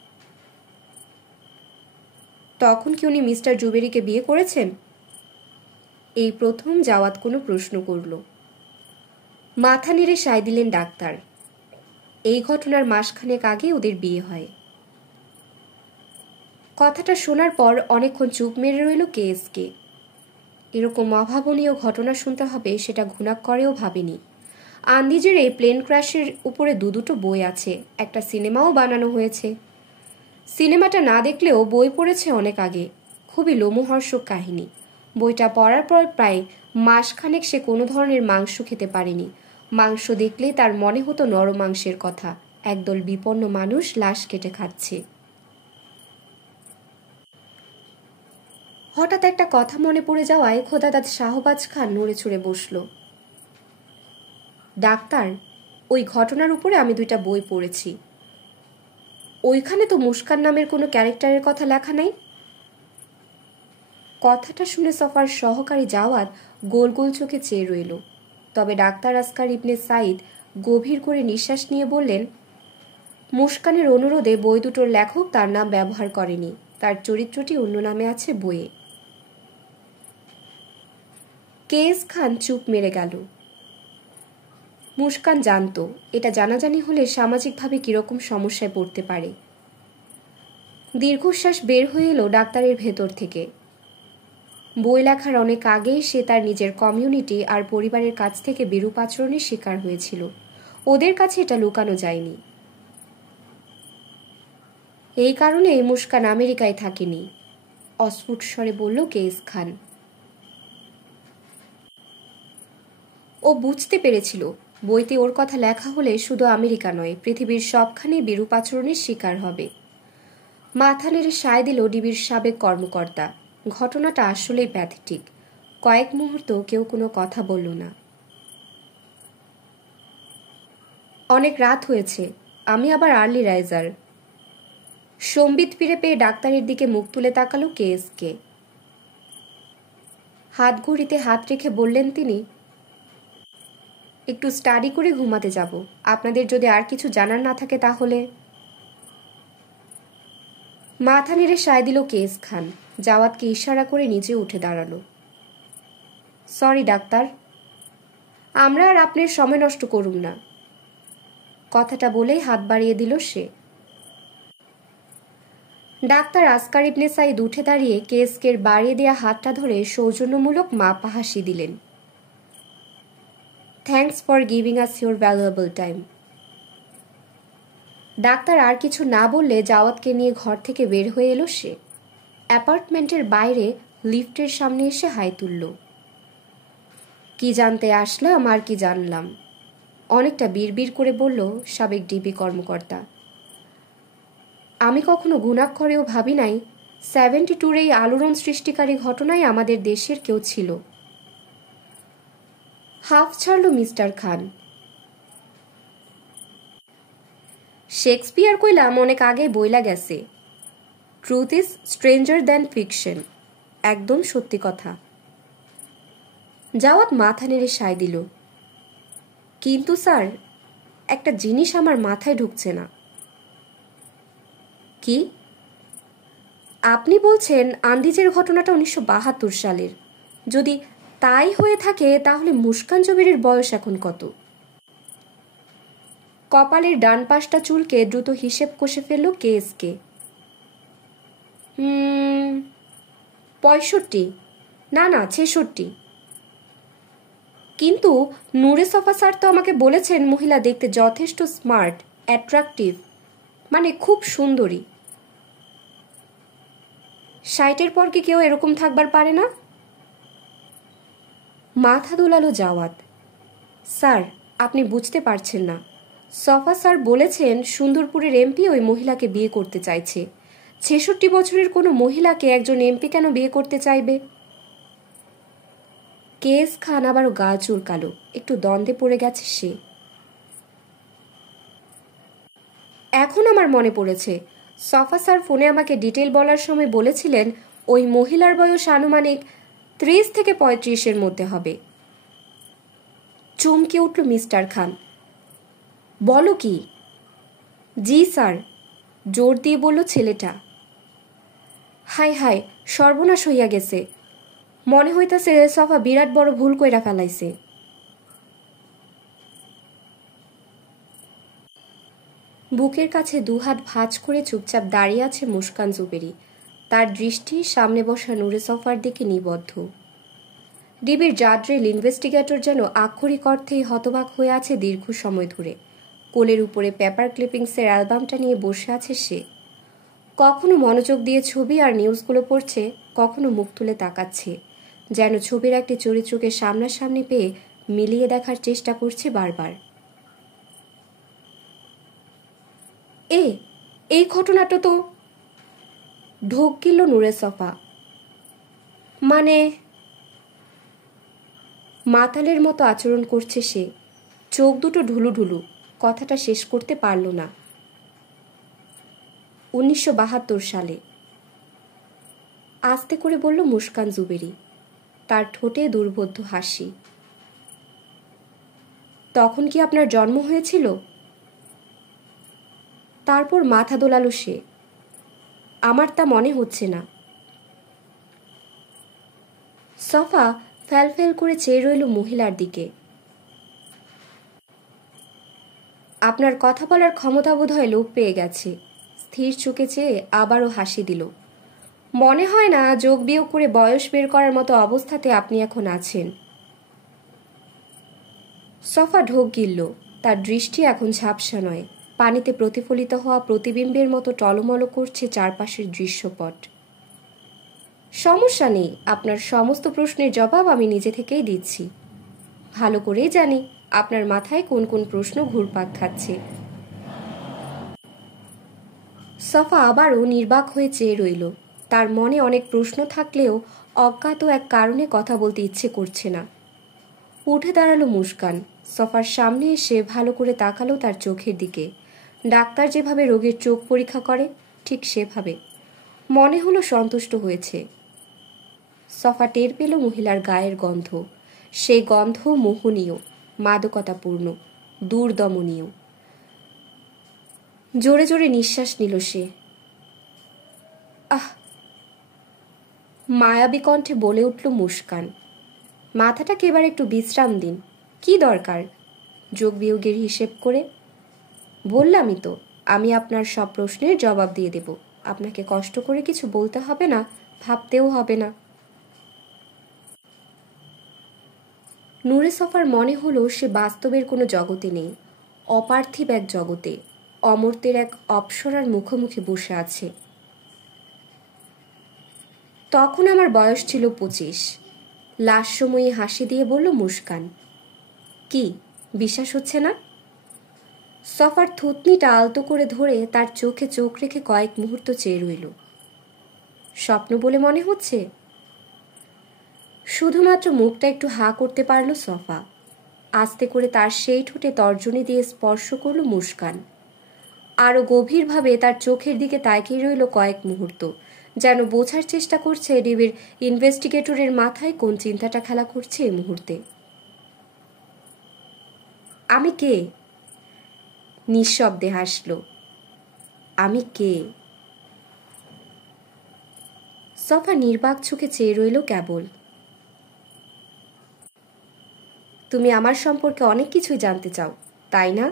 তখন কি উনি মিস্টার জুবেরিকে বিয়ে করেছেন? এই প্রথম জাওয়াত কোনো প্রশ্ন করল। মাথা নেড়ে সায় দিলেন ডাক্তার। এই ঘটনার মাসখানেক আগে ওদের বিয়ে হয়। কথাটা শোনার পর অনেকক্ষণ চুপ মেরে রইল কেএসকে। এরকম অভাবনীয় ঘটনা শুনতে হবে সেটা ঘুণাক্ষরেও ভাবেনি। আন্দিজের এই প্লেন ক্র্যাশের উপরে দুটো বই আছে, একটা সিনেমাও বানানো হয়েছে। সিনেমাটা না দেখলেও বই পড়েছে অনেক আগে। খুবই লোমহর্ষক কাহিনী। বইটা পড়ার পর প্রায় মাসখানেক সে কোনো ধরনের মাংস খেতে পারেনি। মাংস দেখলেই তার মনে হতো নরম মাংসের কথা। একদল বিপন্ন মানুষ লাশ কেটে খাচ্ছে। হঠাৎ একটা কথা মনে পড়ে যাওয়ায় খোদাদাদ শাহবাজ খান নড়ে চড়ে বসল। ডাক্তার, ওই ঘটনার উপরে আমি 2টা বই পড়েছি। ওইখানে তো মুস্কান নামের কোনো ক্যারেক্টারের কথা লেখা নাই। কথাটা শুনে সফার সহকারী জাওয়াত গোল গোল চোখে চেয়ে রইল। তবে ডাক্তার আসকার ইবনে সাইদ গভীর করে নিঃশ্বাস নিয়ে বললেন, মুস্কানের অনুরোধে বই দুটোর লেখক তার নাম ব্যবহার করেনি। তার চরিত্রটি অন্য নামে আছে বইয়ে। কেস খান চুপ মেরে গেল। মুস্কান জানত এটা জানাজানি হলে সামাজিকভাবে কিরকম সমস্যায় পড়তে পারে। দীর্ঘশ্বাস বের হয়ে এলো ডাক্তারের ভেতর থেকে। বই লেখার অনেক আগেই সে তার নিজের কমিউনিটি আর পরিবারের কাছ থেকে বিরূপ আচরণের শিকার হয়েছিল। ওদের কাছে এটা লুকানো যায়নি। এই কারণে মুস্কান আমেরিকায় থাকেনি, অস্ফুট স্বরে বলল কেস খান। ও বুঝতে পেরেছিল বইতে ওর কথা লেখা হলে শুধু আমেরিকা নয়, পৃথিবীর সবখানে বিরূপ আচরণের শিকার হবে। মাথা নেড়ে সায় দিল ডিবির সাবেক কর্মকর্তা। ঘটনাটা আসলেই প্যাথেটিক। কয়েক মুহূর্ত কেউ কোনো কথা বলল না। অনেক রাত হয়েছে, আমি আবার আর্লি রাইজার। সম্বিত ফিরে পেয়ে ডাক্তারের দিকে মুখ তুলে তাকালো কেএসকে। হাত ঘড়িতে হাত রেখে বললেন তিনি, একটু স্টাডি করে ঘুমাতে যাব। আপনাদের যদি আর কিছু জানার না থাকে তাহলে। মাথা নেড়ে সায় দিল কেস খান। জাওয়াতকে ইশারা করে নিচে উঠে দাঁড়ালো। সরি ডাক্তার, আমরা আর আপনার সময় নষ্ট করুম না। কথাটা বলেই হাত বাড়িয়ে দিল সে। ডাক্তার আসকার ইবনে সাইদ উঠে দাঁড়িয়ে কেসকের বাড়িয়ে দেয়া হাতটা ধরে সৌজন্যমূলক মাপা হাসি দিলেন। Thanks for giving us your valuable time. Doctor আর কিছু না বললে জাওয়াতকে নিয়ে ঘর থেকে বের হয়ে এলো সে। অ্যাপার্টমেন্টের বাইরে লিফটের সামনে এসে হাই তুলল। কি জানতে আসলাম আর কি জানলাম, অনেকটা বিড়বিড় করে বলল সাবেক ডিবি কর্মকর্তা। আমি কখনো ঘুণাক্ষরেও ভাবি নাই 72 এই আলোড়ন সৃষ্টিকারী ঘটনায় আমাদের দেশের কেউ ছিল। হাফ ছাড়ল মিস্টার খান। শেক্সপিয়ার কইলাম অনেক আগে বইলা গেছে, truth is stranger than fiction. একদম সত্যি কথা। জাওয়াত মাথা নেড়ে সায় দিল। কিন্তু স্যার, একটা জিনিস আমার মাথায় ঢুকছে না। কি? আপনি বলছেন আন্দিজের ঘটনাটা 1972 সালের। যদি তাই হয়ে থাকে তাহলে মুস্কান জবিরের বয়স এখন কত? কপালের ডান পাশটা চুলকে দ্রুত হিসেব কষে ফেলল কেএসকে। 65, না 66। কিন্তু নূরে সফা স্যার তো আমাকে বলেছেন মহিলা দেখতে যথেষ্ট স্মার্ট, অ্যাট্রাকটিভ, মানে খুব সুন্দরী। 60-এর পর কি কেউ এরকম থাকবার পারে না? মাথা দোলালো জাওয়াত। স্যার, আপনি বুঝতে পারছেন না। সফা স্যার বলেছেন সুন্দরপুরের এমপি ওই মহিলাকে বিয়ে করতে চাইছে। 66 বছরের কোনো মহিলাকে একজন এমপি কেন বিয়ে করতে চাইবে? কেস খান আবারও গা চুলকালো। একটু দ্বন্দ্বে পড়ে গেছে সে। এখন আমার মনে পড়েছে, সফা স্যার ফোনে আমাকে ডিটেল বলার সময় বলেছিলেন ওই মহিলার বয়স আনুমানিক 30 থেকে 35-এর মধ্যে হবে। চমকে উঠল মিস্টার খান। বলো কি? জি স্যার, জোর দিয়ে বলল ছেলেটা। হায় হায়, সর্বনাশ হইয়া গেছে। মনে হইতাছে সফা বিরাট বড় ভুল কইরা ফেলাইছে। বুকের কাছে দুহাত ভাঁজ করে চুপচাপ দাঁড়িয়ে আছে মুস্কান জুবেরি। তার দৃষ্টি সামনে বসা নূরে সফার দিকে নিবদ্ধ। ডিবির জাদ্রেল ইনভেস্টিগেটর যেন আক্ষরিক অর্থেই হতবাক হয়ে আছে দীর্ঘ সময় ধরে। কোলের উপরে পেপার ক্লিপিংসের অ্যালবামটা নিয়ে বসে আছে সে। কখনো মনোযোগ দিয়ে ছবি আর নিউজগুলো পড়ছে, কখনো মুখ তুলে তাকাচ্ছে, যেন ছবির একটি চরিত্রকে সামনাসামনি পেয়ে মিলিয়ে দেখার চেষ্টা করছে বারবার। এই ঘটনাটা তো। ঢোক গিল নূরে সফা। মানে? মাতালের মতো আচরণ করছে সে। চোখ দুটো ঢুলু ঢুলু। কথাটা শেষ করতে পারল না। 1972 সালে, আস্তে করে বলল মুস্কান জুবেরি। তার ঠোঁটে দুর্বোধ্য হাসি। তখন কি আপনার জন্ম হয়েছিল? তারপর মাথা দোলালো সে। আমার তা মনে হচ্ছে না। সফা ফ্যাল করে চেয়ে রইল মহিলার দিকে। আপনার কথা বলার ক্ষমতা বোধহয় লোপ পেয়ে গেছে। স্থির চোখে চেয়ে আবারও হাসি দিল। মনে হয় না যোগ বিয়োগ করে বয়স বের করার মতো অবস্থাতে আপনি এখন আছেন। সফা ঢোক গিলল। তার দৃষ্টি এখন ঝাপসা নয়, পানিতে প্রতিফলিত হওয়া প্রতিবিম্বের মতো টলমল করছে চারপাশের দৃশ্যপট। সমস্যা নেই, আপনার সমস্ত প্রশ্নের জবাব আমি নিজে থেকেই দিচ্ছি। ভালো করেই জানি আপনার মাথায় কোন কোন প্রশ্ন ঘুরপাক খাচ্ছে। সফা আবারও নির্বাক হয়ে চেয়ে রইল। তার মনে অনেক প্রশ্ন থাকলেও অজ্ঞাত এক কারণে কথা বলতে ইচ্ছে করছে না। উঠে দাঁড়ালো মুস্কান। সফার সামনে এসে ভালো করে তাকালো তার চোখের দিকে। ডাক্তার যেভাবে রোগীর চোখ পরীক্ষা করে ঠিক সেভাবে। মনে হলো সন্তুষ্ট হয়েছে। সফা টের পেল মহিলার গায়ের গন্ধ। সেই গন্ধ মোহনীয়, মাদকতাপূর্ণ, দুর্দমনীয়। জোরে জোরে নিঃশ্বাস নিল সে। আহ! মায়াবী কণ্ঠে বলে উঠল মুস্কান। মাথাটাকে এবার একটু বিশ্রাম দিন। কি দরকার যোগ বিয়োগের হিসেব করে? বললামই তো, আমি আপনার সব প্রশ্নের জবাব দিয়ে দেব। আপনাকে কষ্ট করে কিছু বলতে হবে না, ভাবতেও হবে না। নূরে সফার মনে হলো সে বাস্তবের কোনো জগতে নেই, অপার্থিব এক জগতে, অমর্ত্যের এক অপ্সরার মুখোমুখি বসে আছে। তখন আমার বয়স ছিল 25। লাস্যময়ী হাসি দিয়ে বলল মুস্কান। কি বিশ্বাস হচ্ছে না? সফার থুতনিটা আলতো করে ধরে তার চোখে চোখ রেখে কয়েক মুহূর্ত চেয়ে রইল। স্বপ্ন বলে মনে হচ্ছে? শুধুমাত্র মুখটা একটু হা করতে পারল সফা। আস্তে করে তার সেই ঠোঁটে তর্জনী দিয়ে স্পর্শ করল মুস্কান। আরো গভীরভাবে তার চোখের দিকে তাকিয়ে রইল কয়েক মুহূর্ত, যেন বোঝার চেষ্টা করছে ডিবির ইনভেস্টিগেটরের মাথায় কোন চিন্তাটা খেলা করছে এই মুহূর্তে। আমি কে? নিঃশব্দে হাসল। আমি কে? সফা নির্বাক চোখে চেয়ে রইল কেবল। তুমি আমার সম্পর্কে অনেক কিছুই জানতে চাও, তাই না?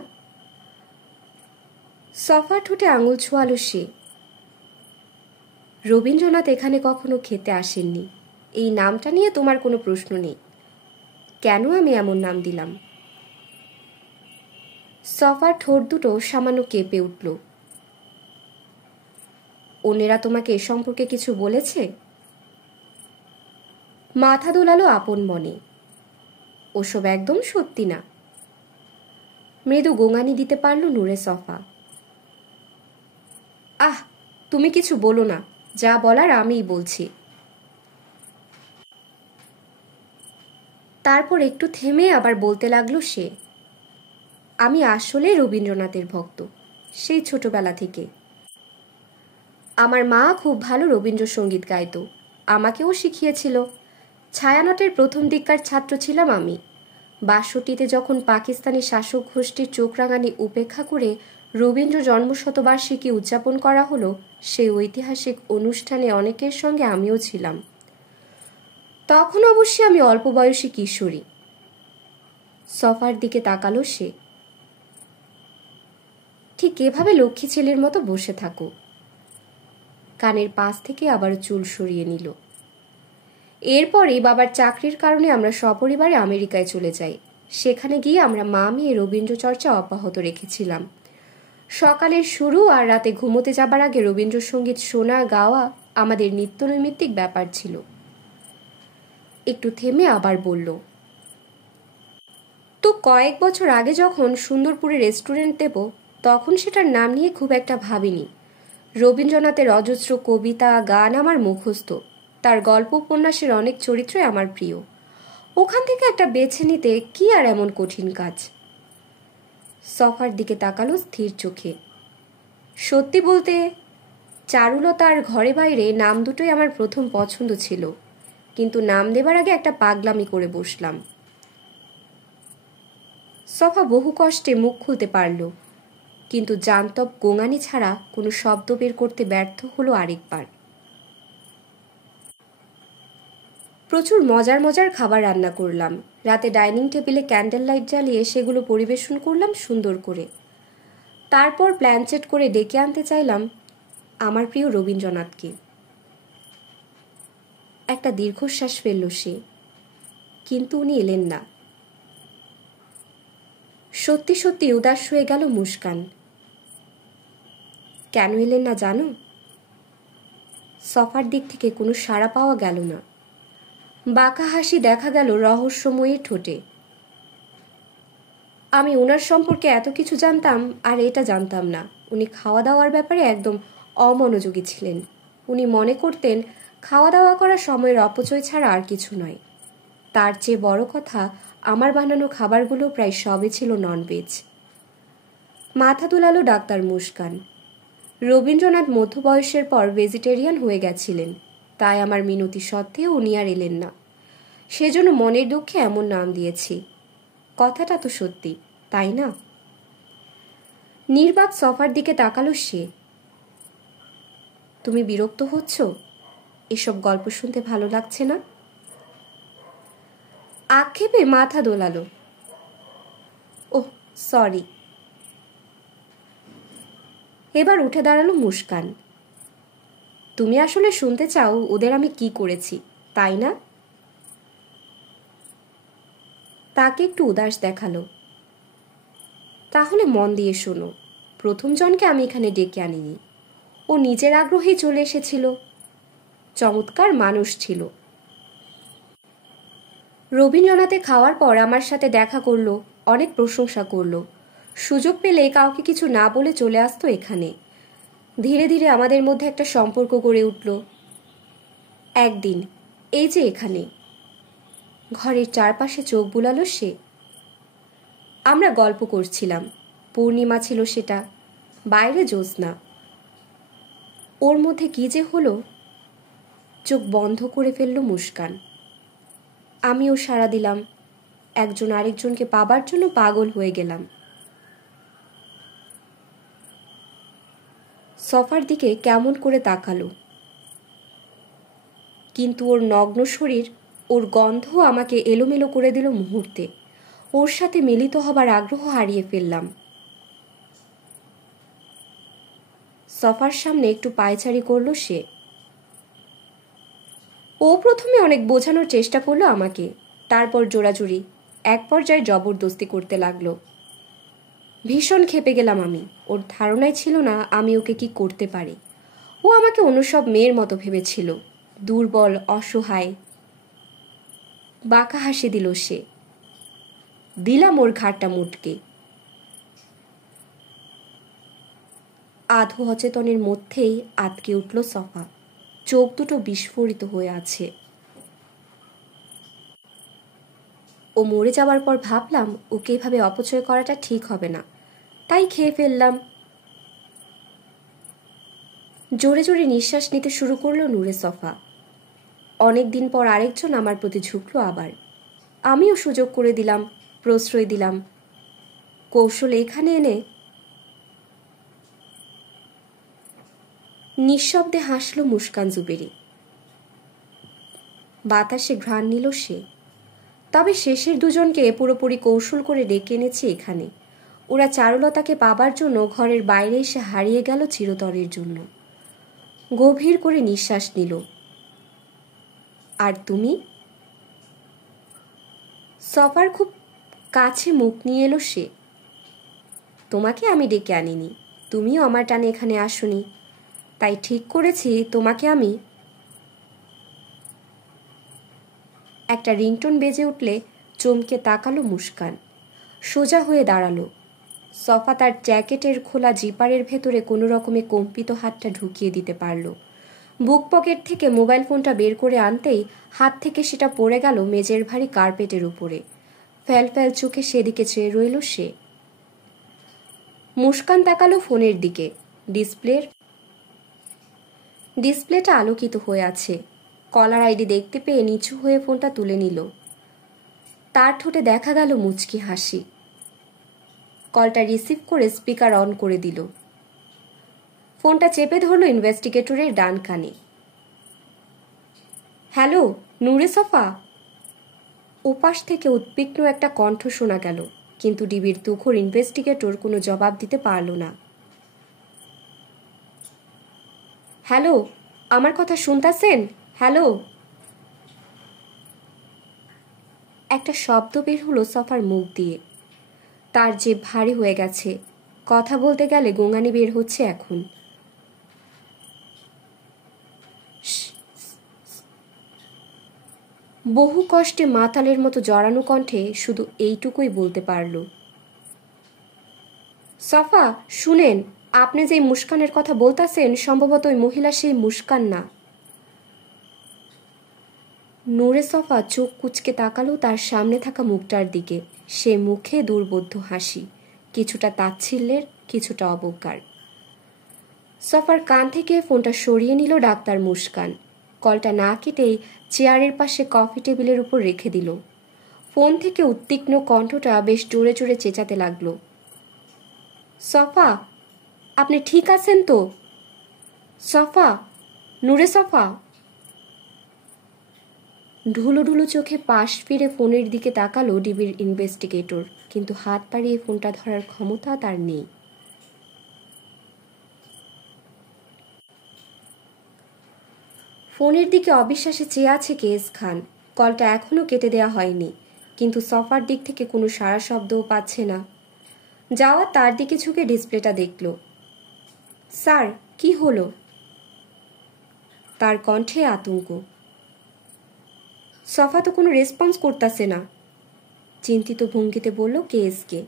সফা ঠোঁটে আঙুল ছোঁয়ালো সে। রবীন্দ্রনাথ এখানে কখনো খেতে আসেননি, এই নামটা নিয়ে তোমার কোনো প্রশ্ন নেই। কেন আমি এমন নাম দিলাম? সফার ঠোঁট দুটো সামান্য কেঁপে উঠল। অন্যেরা তোমাকে এ সম্পর্কে কিছু বলেছে? মাথা দোলালো আপন মনে। ওসব একদম সত্যি না। মৃদু গোঙানি দিতে পারল নূরে সফা। আহ, তুমি কিছু বলো না, যা বলার আমিই বলছি। তারপর একটু থেমে আবার বলতে লাগলো সে। আমি আসলে রবীন্দ্রনাথের ভক্ত, সেই ছোটবেলা থেকে। আমার মা খুব ভালো রবীন্দ্রসঙ্গীত গাইত, আমাকেও শিখিয়েছিল। ছায়ানটের প্রথম দিককার ছাত্র ছিলাম আমি। ৬২তে যখন পাকিস্তানি শাসক গোষ্ঠীর চোখ রাঙানি উপেক্ষা করে রবীন্দ্র জন্মশতবার্ষিকী উদযাপন করা হলো, সেই ঐতিহাসিক অনুষ্ঠানে অনেকের সঙ্গে আমিও ছিলাম। তখন অবশ্যই আমি অল্প বয়সী কিশোরী। সফার দিকে তাকালো সে। ঠিক এভাবে লক্ষ্মী ছেলের মতো বসে থাকো। কানের পাশ থেকে আবার চুল সরিয়ে নিল। এরপরে বাবার চাকরির কারণে আমরা সপরিবারে আমেরিকায় চলে যাই। সেখানে গিয়ে আমরা মা মেয়ে রবীন্দ্রচর্চা অব্যাহত রেখেছিলাম। সকালের শুরু আর রাতে ঘুমোতে যাবার আগে রবীন্দ্রসঙ্গীত শোনা গাওয়া আমাদের নিত্যনৈমিত্তিক ব্যাপার ছিল। একটু থেমে আবার বলল, তো কয়েক বছর আগে যখন সুন্দরপুরে রেস্টুরেন্ট দেব, তখন সেটার নাম নিয়ে খুব একটা ভাবিনি। রবীন্দ্রনাথের অজস্র কবিতা গান আমার মুখস্থ, তার গল্প উপন্যাসের অনেক চরিত্রই আমার প্রিয়। ওখান থেকে একটা বেছে নিতে কি আর এমন কঠিন কাজ? সফার দিকে তাকালো স্থির চোখে। সত্যি বলতে চারুলতার ঘরে বাইরে নাম দুটোই আমার প্রথম পছন্দ ছিল, কিন্তু নাম দেবার আগে একটা পাগলামি করে বসলাম। সফা বহু কষ্টে মুখ খুলতে পারল, কিন্তু জান্তব গোঙানি ছাড়া কোনো শব্দ বের করতে ব্যর্থ হলো আরেকবার। প্রচুর মজার মজার খাবার রান্না করলাম। রাতে ডাইনিং টেবিলে ক্যান্ডেল লাইট জ্বালিয়ে সেগুলো পরিবেশন করলাম সুন্দর করে। তারপর প্ল্যানচেট করে ডেকে আনতে চাইলাম আমার প্রিয় রবীন্দ্রনাথকে। একটা দীর্ঘশ্বাস ফেলল সে, কিন্তু উনি এলেন না। সত্যি সত্যি উদাস হয়ে গেল মুস্কান। কেন এলেন না জানো? সফার দিক থেকে কোনো সাড়া পাওয়া গেল না। বাঁকা হাসি দেখা গেল রহস্যময়ী ঠোঁটে। আমি ওনার সম্পর্কে এত কিছু জানতাম আর এটা জানতাম না, উনি খাওয়া দাওয়ার ব্যাপারে একদম অমনোযোগী ছিলেন। উনি মনে করতেন খাওয়া দাওয়া করার সময়ের অপচয় ছাড়া আর কিছু নয়। তার চেয়ে বড় কথা, আমার বানানো খাবারগুলো প্রায় সবই ছিল ননভেজ। মাথা দুলালো ডাক্তার মুস্কান। রবীন্দ্রনাথ মধ্যবয়সের পর ভেজিটেরিয়ান হয়ে গেছিলেন, তাই আমার মিনতি সত্ত্বেও উনি আর এলেন না। সেজন্য মনের দুঃখে এমন নাম দিয়েছি। কথাটা তো সত্যি, তাই না? নির্বাক সফার দিকে তাকালো সে। তুমি বিরক্ত হচ্ছ? এসব গল্প শুনতে ভালো লাগছে না? আক্ষেপে মাথা দোলালো। Oh sorry. এবার উঠে দাঁড়ালো মুস্কান। তুমি আসলে শুনতে চাও ওদের আমি কি করেছি, তাই না? তাকে একটু উদাস দেখালো। তাহলে মন দিয়ে শোনো, প্রথম জনকে আমি এখানে ডেকে আনিনি, ও নিজের আগ্রহেই চলে এসেছিল। চমৎকার মানুষ ছিল। রবীন্দ্রনাথে খাওয়ার পর আমার সাথে দেখা করলো, অনেক প্রশংসা করলো। সুযোগ পেলে কাউকে কিছু না বলে চলে আসতো এখানে। ধীরে ধীরে আমাদের মধ্যে একটা সম্পর্ক গড়ে উঠল। একদিন এই যে এখানে, ঘরের চারপাশে চোখ বুলালো সে। আমরা গল্প করছিলাম, পূর্ণিমা ছিল সেটা, বাইরে জ্যোৎস্না। ওর মধ্যে কি যে হলো, চোখ বন্ধ করে ফেলল মুস্কান। আমিও সাড়া দিলাম, একজন আরেকজনকে পাবার জন্য পাগল হয়ে গেলাম। সফার দিকে কেমন করে তাকালো, কিন্তু ওর নগ্ন শরীর, ওর গন্ধ আমাকে এলোমেলো করে দিল মুহূর্তে। ওর সাথে মিলিত হবার আগ্রহ হারিয়ে ফেললাম। সফার সামনে একটু পায়চারি করলো সে। ও প্রথমে অনেক বোঝানোর চেষ্টা করলো আমাকে, তারপর জোড়াজুড়ি, এক পর্যায়ে জবরদস্তি করতে লাগলো। ভীষণ ক্ষেপে গেলাম আমি। ওর ধারণাই ছিল না আমি ওকে কি করতে পারি। ও আমাকে অন্য সব মেয়ের মতো ভেবেছিল, দুর্বল, অসহায়। বাঁকা হাসি দিল সে। দিলাম ওর ঘাড়টা মুটকে। আধো অচেতনের মধ্যেই আটকে উঠল সফা। চোখ দুটো বিস্ফোরিত হয়ে আছে। ও মরে যাওয়ার পর ভাবলাম ওকে এভাবে অপচয় করাটা ঠিক হবে না, তাই খেয়ে ফেললাম। জোরে জোরে নিঃশ্বাস নিতে শুরু করলো নূরে সফা। অনেক দিন পর আরেকজন আমার প্রতি ঝুঁকলো আবার। আমিও সুযোগ করে দিলাম, প্রশ্রয় দিলাম। কৌশল এখানে এনে নিঃশব্দে হাসলো মুস্কান জুবেরি। বাতাসে ঘ্রাণ নিল সে। তবে শেষের দুজনকে পুরোপুরি কৌশল করে ডেকে এনেছে এখানে। ওরা চারুলতাকে পাবার জন্য ঘরের বাইরে এসে হারিয়ে গেল চিরতরের জন্য। গভীর করে নিঃশ্বাস নিল। আর তুমি? সফার খুব কাছে মুখ নিয়ে এলো সে। তোমাকে আমি ডেকে আনিনি, তুমিও আমার টানে এখানে আসোনি, তাই ঠিক করেছি তোমাকে আমি। একটা রিংটোন বেজে উঠলে চমকে তাকালো মুস্কান। সোজা হয়ে দাঁড়ালো। সফা তার জ্যাকেটের খোলা জিপারের ভেতরে কোনো রকমে কম্পিত হাতটা ঢুকিয়ে দিতে পারল। বুক পকেট থেকে মোবাইল ফোনটা বের করে আনতেই হাত থেকে সেটা পড়ে গেল মেজের ভারী কার্পেটের উপরে। ফ্যাল ফ্যাল চোখে সেদিকে চেয়ে রইল সে। মুস্কান তাকালো ফোনের দিকে। ডিসপ্লেটা আলোকিত হয়ে আছে। কলার আইডি দেখতে পেয়ে নিচু হয়ে ফোনটা তুলে নিল। তার ঠোঁটে দেখা গেল মুচকি হাসি। কলটা রিসিভ করে স্পিকার অন করে দিল। ফোনটা চেপে ধরল ইনভেস্টিগেটরের ডান কানে। হ্যালো, নূরে সফা? ওপাশ থেকে উদ্বিগ্ন একটা কণ্ঠ শোনা গেল, কিন্তু ডিবির তুখোর ইনভেস্টিগেটর কোনো জবাব দিতে পারল না। হ্যালো, আমার কথা শুনতাছেন? হ্যালো। একটা শব্দ বের হলো সফার মুখ দিয়ে। তার যে ভারী হয়ে গেছে, কথা বলতে গেলে গোঙানি বের হচ্ছে এখন। বহু কষ্টে মাতালের মতো জড়ানো কণ্ঠে শুধু এইটুকুই বলতে পারল, সফা শুনেন, আপনি যে মুস্কানের কথা বলতাছেন সম্ভবত ওই মহিলা সেই মুস্কান না। নূরে সফা চোখ কুচকে তাকালো তার সামনে থাকা মুখটার দিকে। সে মুখে দুর্বোধ্য হাসি, কিছুটা তাচ্ছিল্যের, কিছুটা অবজ্ঞার। সফার কান থেকে ফোনটা সরিয়ে নিল ডাক্তার মুস্কান। কলটা না কেটেই চেয়ারের পাশে কফি টেবিলের উপর রেখে দিল। ফোন থেকে উদ্বিগ্ন কণ্ঠটা বেশ জোরে জোরে চেঁচাতে লাগলো, সফা, আপনি ঠিক আছেন তো? সফা, নূরে সফা। ঢুলো ঢুলো চোখে পাশ ফিরে ফোনের দিকে তাকালো ডিবির ইনভেস্টিগেটর, কিন্তু হাত বাড়িয়ে ফোনটা ধরার ক্ষমতা তার নেই। ফোনের দিকে অবিশ্বাসে চেয়ে আছে কেস খান। কলটা এখনও কেটে দেয়া হয়নি, কিন্তু সফার দিক থেকে কোনো সাড়া শব্দও পাচ্ছে না। যাওয়া তার দিকে ঝুঁকে ডিসপ্লেটা দেখল। স্যার, কি হলো? তার কণ্ঠে আতঙ্ক। সফা তো কোনো রেসপন্স করতেছে না, চিন্তিত ভঙ্গিতে বলল কেএসকে।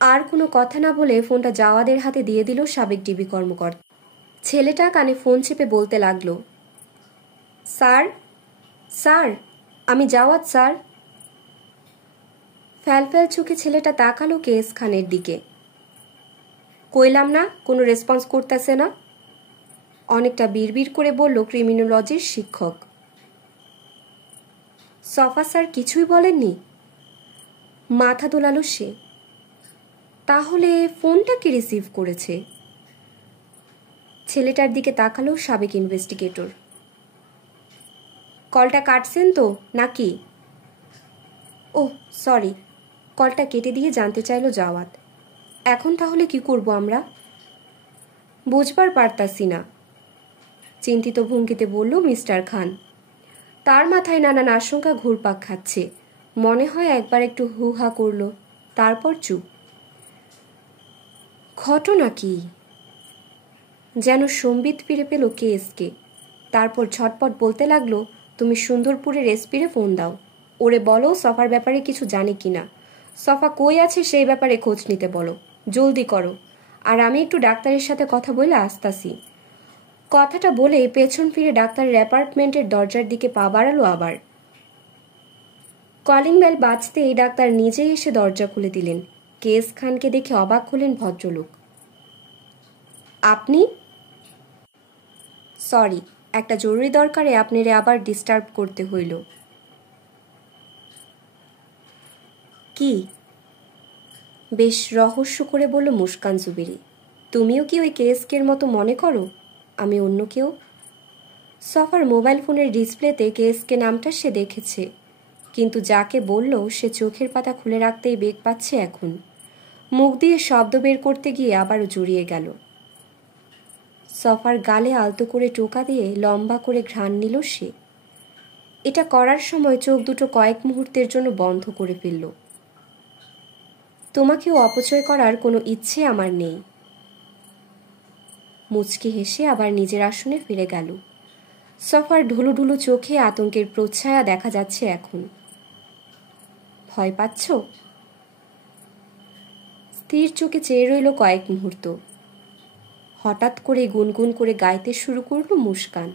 আর কোনো কথা না বলে ফোনটা জাওয়াদের হাতে দিয়ে দিল সাবেক ডিবি কর্মকর্তা। ছেলেটা কানে ফোন চেপে বলতে লাগলো, স্যার, স্যার, আমি জাওয়াদ স্যার। ফ্যালফ্যাল চোখে ছেলেটা তাকালো কেএস খানের দিকে। কইলাম না কোনো রেসপন্স করতেছে না, অনেকটা বিড়বিড় করে বলল ক্রিমিনোলজির শিক্ষক। সফা স্যার কিছুই বলেননি? মাথা দোলালো সে। তাহলে ফোনটা কে রিসিভ করেছে? ছেলেটার দিকে তাকালো সাবেক ইনভেস্টিগেটর। কলটা কাটছেন তো নাকি? ওহ সরি, কলটা কেটে দিয়ে জানতে চাইল জাওয়াত। এখন তাহলে কি করব আমরা? বুঝবার পারতাছি না, চিন্তিত ভঙ্গিতে বলল মিস্টার খান। তার মাথায় নানান আশঙ্কা ঘুরপাক খাচ্ছে। মনে হয় একবার একটু হু হা করল, তারপর চুপ। ঘটনা কি? যেন সম্বিত ফিরে পেল কেএসকে। তারপর ঝটপট বলতে লাগলো, তুমি সুন্দরপুরের এসপিরে ফোন দাও, ওরে বলো সফার ব্যাপারে কিছু জানে কিনা, সফা কই আছে সেই ব্যাপারে খোঁজ নিতে বলো, জলদি করো। আর আমি একটু ডাক্তারের সাথে কথা বলে আসতাছি। কথাটা বলে পেছন ফিরে ডাক্তারের অ্যাপার্টমেন্টের দরজার দিকে পা বাড়ালো আবার। কলিং বেল বাজতেই ডাক্তার নিজেই এসে দরজা খুলে দিলেন। কেএস খানকে দেখে অবাক হলেন ভদ্রলোক। আপনি? সরি, একটা জরুরি দরকারে আপনারে আবার ডিস্টার্ব করতে হইল। কি? বেশ রহস্য করে বলল মুস্কান জুবেরি। তুমিও কি ওই কেএসকের মতো মনে করো আমি অন্য কেউ? সফার মোবাইল ফোনের ডিসপ্লেতে কেএসকে নামটা সে দেখেছে, কিন্তু যাকে বলল সে চোখের পাতা খুলে রাখতেই বেগ পাচ্ছে এখন। মুখ দিয়ে শব্দ বের করতে গিয়ে আবারও জড়িয়ে গেল। সফার গালে আলতো করে টোকা দিয়ে লম্বা করে ঘ্রাণ নিল সে। এটা করার সময় চোখ দুটো কয়েক মুহূর্তের জন্য বন্ধ করে ফেলল। তোমাকেও অপচয় করার কোনো ইচ্ছে আমার নেই। মুচকি হেসে আবার নিজের আসনে ফিরে গেল। সফার ঢুলু ঢুলু চোখে আতঙ্কের প্রচ্ছায়া দেখা যাচ্ছে এখন। ভয় পাচ্ছ? স্থির চোখে চেয়ে রইল কয়েক মুহূর্ত। হঠাৎ করে গুনগুন করে গাইতে শুরু করল মুস্কান।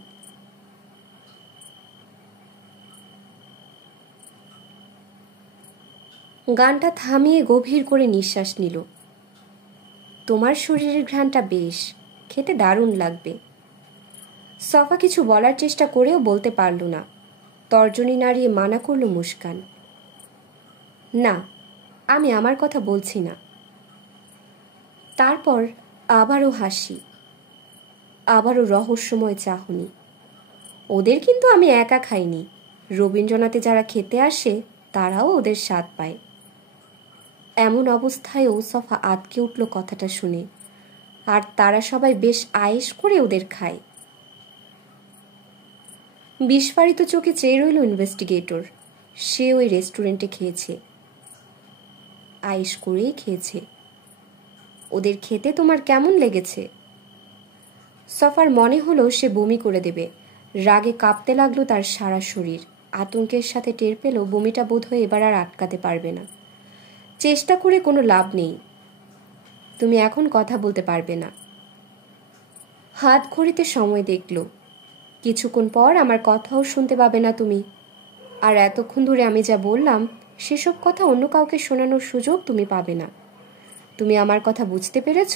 গানটা থামিয়ে গভীর করে নিঃশ্বাস নিল। তোমার শরীরের ঘ্রাণটা বেশ, খেতে দারুণ লাগবে। সফা কিছু বলার চেষ্টা করেও বলতে পারল না। তর্জনী নাড়িয়ে মানা করল মুস্কান। না, আমি আমার কথা বলছি না। তারপর আবারও হাসি, আবারও রহস্যময় চাহনি। ওদের কিন্তু আমি একা খাইনি, রবীন্দ্রনাথে যারা খেতে আসে তারাও ওদের স্বাদ পায়। এমন অবস্থায়ও সফা আটকে উঠল কথাটা শুনে, আর তারা সবাই বেশ আয়েশ করে ওদের খায়। বিস্ফারিত চোখে চেয়ে রইল ইনভেস্টিগেটর। সে ওই রেস্টুরেন্টে খেয়েছে, আয়েশ করেই খেয়েছে। ওদের খেতে তোমার কেমন লেগেছে? সফার মনে হলো সে বমি করে দেবে। রাগে কাঁপতে লাগলো তার সারা শরীর। আতঙ্কের সাথে টের পেল বমিটা বোধহয় এবার আর আটকাতে পারবে না। চেষ্টা করে কোনো লাভ নেই, তুমি এখন কথা বলতে পারবে না। হাত ঘড়িতে সময় দেখল। কিছুক্ষণ পর আমার কথাও শুনতে পাবে না তুমি। আর এতক্ষণ ধরে আমি যা বললাম সেসব কথা অন্য কাউকে শোনানোর সুযোগ তুমি পাবে না। তুমি আমার কথা বুঝতে পেরেছ?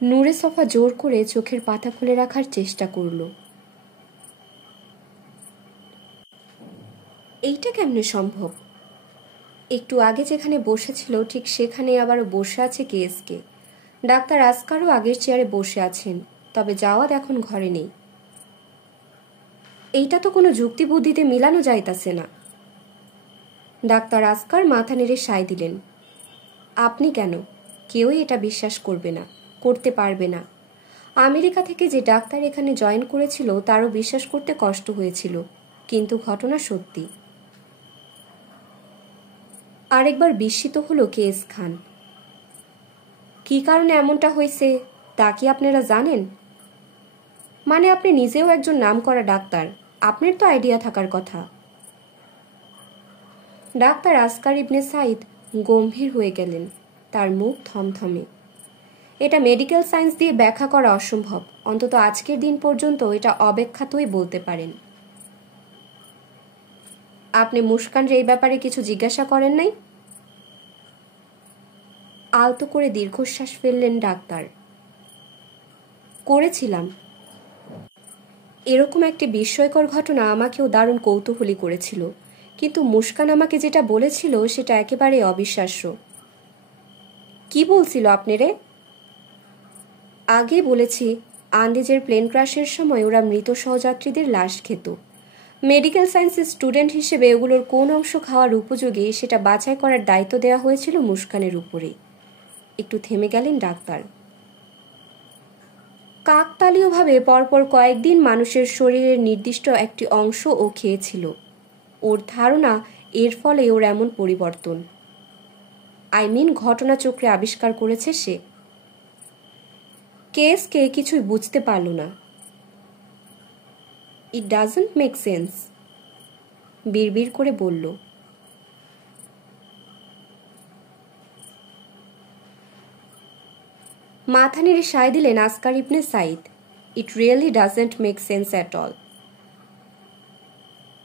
নূরে সফা জোর করে চোখের পাতা খুলে রাখার চেষ্টা করল। এইটা কেমনে সম্ভব? একটু আগে যেখানে বসেছিল ঠিক সেখানে আবারও বসে আছে কেএসকে। ডাক্তার আসকারও আগের চেয়ারে বসে আছেন, তবে জাওয়াদ এখন ঘরে নেই। এইটা তো কোনো যুক্তি বুদ্ধিতে মিলানো যাইতাছে না। ডাক্তার আসকার মাথা নেড়ে সায় দিলেন। আপনি কেন? কেউই এটা বিশ্বাস করবে না, করতে পারবে না। আমেরিকা থেকে যে ডাক্তার এখানে জয়েন করেছিল তারও বিশ্বাস করতে কষ্ট হয়েছিল, কিন্তু ঘটনা সত্যি। আরেকবার বিস্মিত হলো কেএস খান। কি কারণে এমনটা হয়েছে তা কি আপনারা জানেন? মানে আপনি নিজেও একজন নামকরা ডাক্তার, আপনার তো আইডিয়া থাকার কথা। ডাক্তার আসকার ইবনে সাইদ গম্ভীর হয়ে গেলেন। তার মুখ থমথমে। এটা মেডিকেল সায়েন্স দিয়ে ব্যাখ্যা করা অসম্ভব, অন্তত আজকের দিন পর্যন্ত এটা অব্যাখ্যাতই বলতে পারেন। আপনি মুস্কানরে এই ব্যাপারে কিছু জিজ্ঞাসা করেন নাই? আলতো করে দীর্ঘশ্বাস ফেললেন ডাক্তার। করেছিলাম। এরকম একটি বিস্ময়কর ঘটনা আমাকেও দারুণ কৌতূহলী করেছিল, কিন্তু মুস্কান আমাকে যেটা বলেছিল সেটা একেবারে অবিশ্বাস্য। কি বলছিল আপনারে? আগে বলেছি, আন্দিজের প্লেন ক্র্যাশের সময় ওরা মৃত সহযাত্রীদের লাশ খেত। মেডিকেল সায়েন্সের স্টুডেন্ট হিসেবে ওগুলোর কোন অংশ খাওয়ার উপযোগী সেটা বাছাই করার দায়িত্ব দেওয়া হয়েছিল মুস্কানের উপরে। একটু থেমে গেলেন ডাক্তার। কাকতালীয়ভাবে পরপর কয়েকদিন মানুষের শরীরের নির্দিষ্ট একটি অংশ ও খেয়েছিল। ওর ধারণা এর ফলে ওর এমন পরিবর্তন। ঘটনাচক্রে আবিষ্কার করেছে সে। কেসকে কিছুই বুঝতে পারল না। ইট ডাজন্ট মেক সেন্স, বিড়বিড় করে বলল। মাথা নেড়ে সায় দিলেন Askar Ibne Saeed. It really doesn't make sense at all.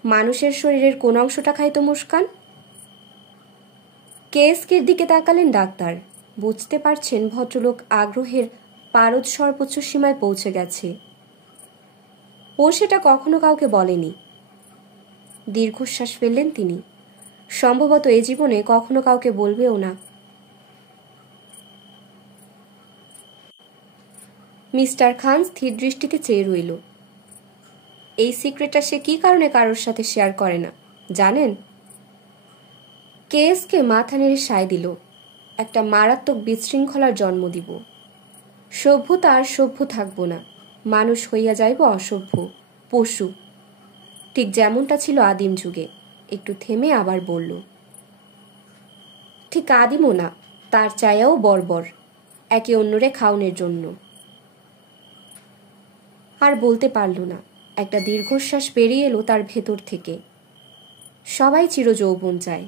মানুষের শরীরের কোন অংশটা খাইতো মুস্কান? কেএসকের দিকে তাকালেন ডাক্তার। বুঝতে পারছেন ভদ্রলোক আগ্রহের পারদ সর্বোচ্চ সীমায় পৌঁছে গেছে। ও সেটা কখনো কাউকে বলেনি। দীর্ঘশ্বাস ফেললেন তিনি। সম্ভবত এ জীবনে কখনো কাউকে বলবেও না। মিস্টার খান স্থির দৃষ্টিতে চেয়ে রইল। এই সিক্রেটটা সে কি কারণে কারোর সাথে শেয়ার করে না জানেন? কেএসকে মাথা নেড়ে সায় দিল। একটা মারাত্মক বিশৃঙ্খলার জন্ম দিব। সভ্যতা আর সভ্য থাকব না, মানুষ হইয়া যাইব অসভ্য, পশু, ঠিক যেমনটা ছিল আদিম যুগে। একটু থেমে আবার বলল, ঠিক আদিমও না, তার চায়াও বর্বর, একে অন্যরে খাওনের জন্য। আর বলতে পারল না। একটা দীর্ঘশ্বাস বেরিয়ে এলো তার ভেতর থেকে। সবাই চিরযৌবন চায়।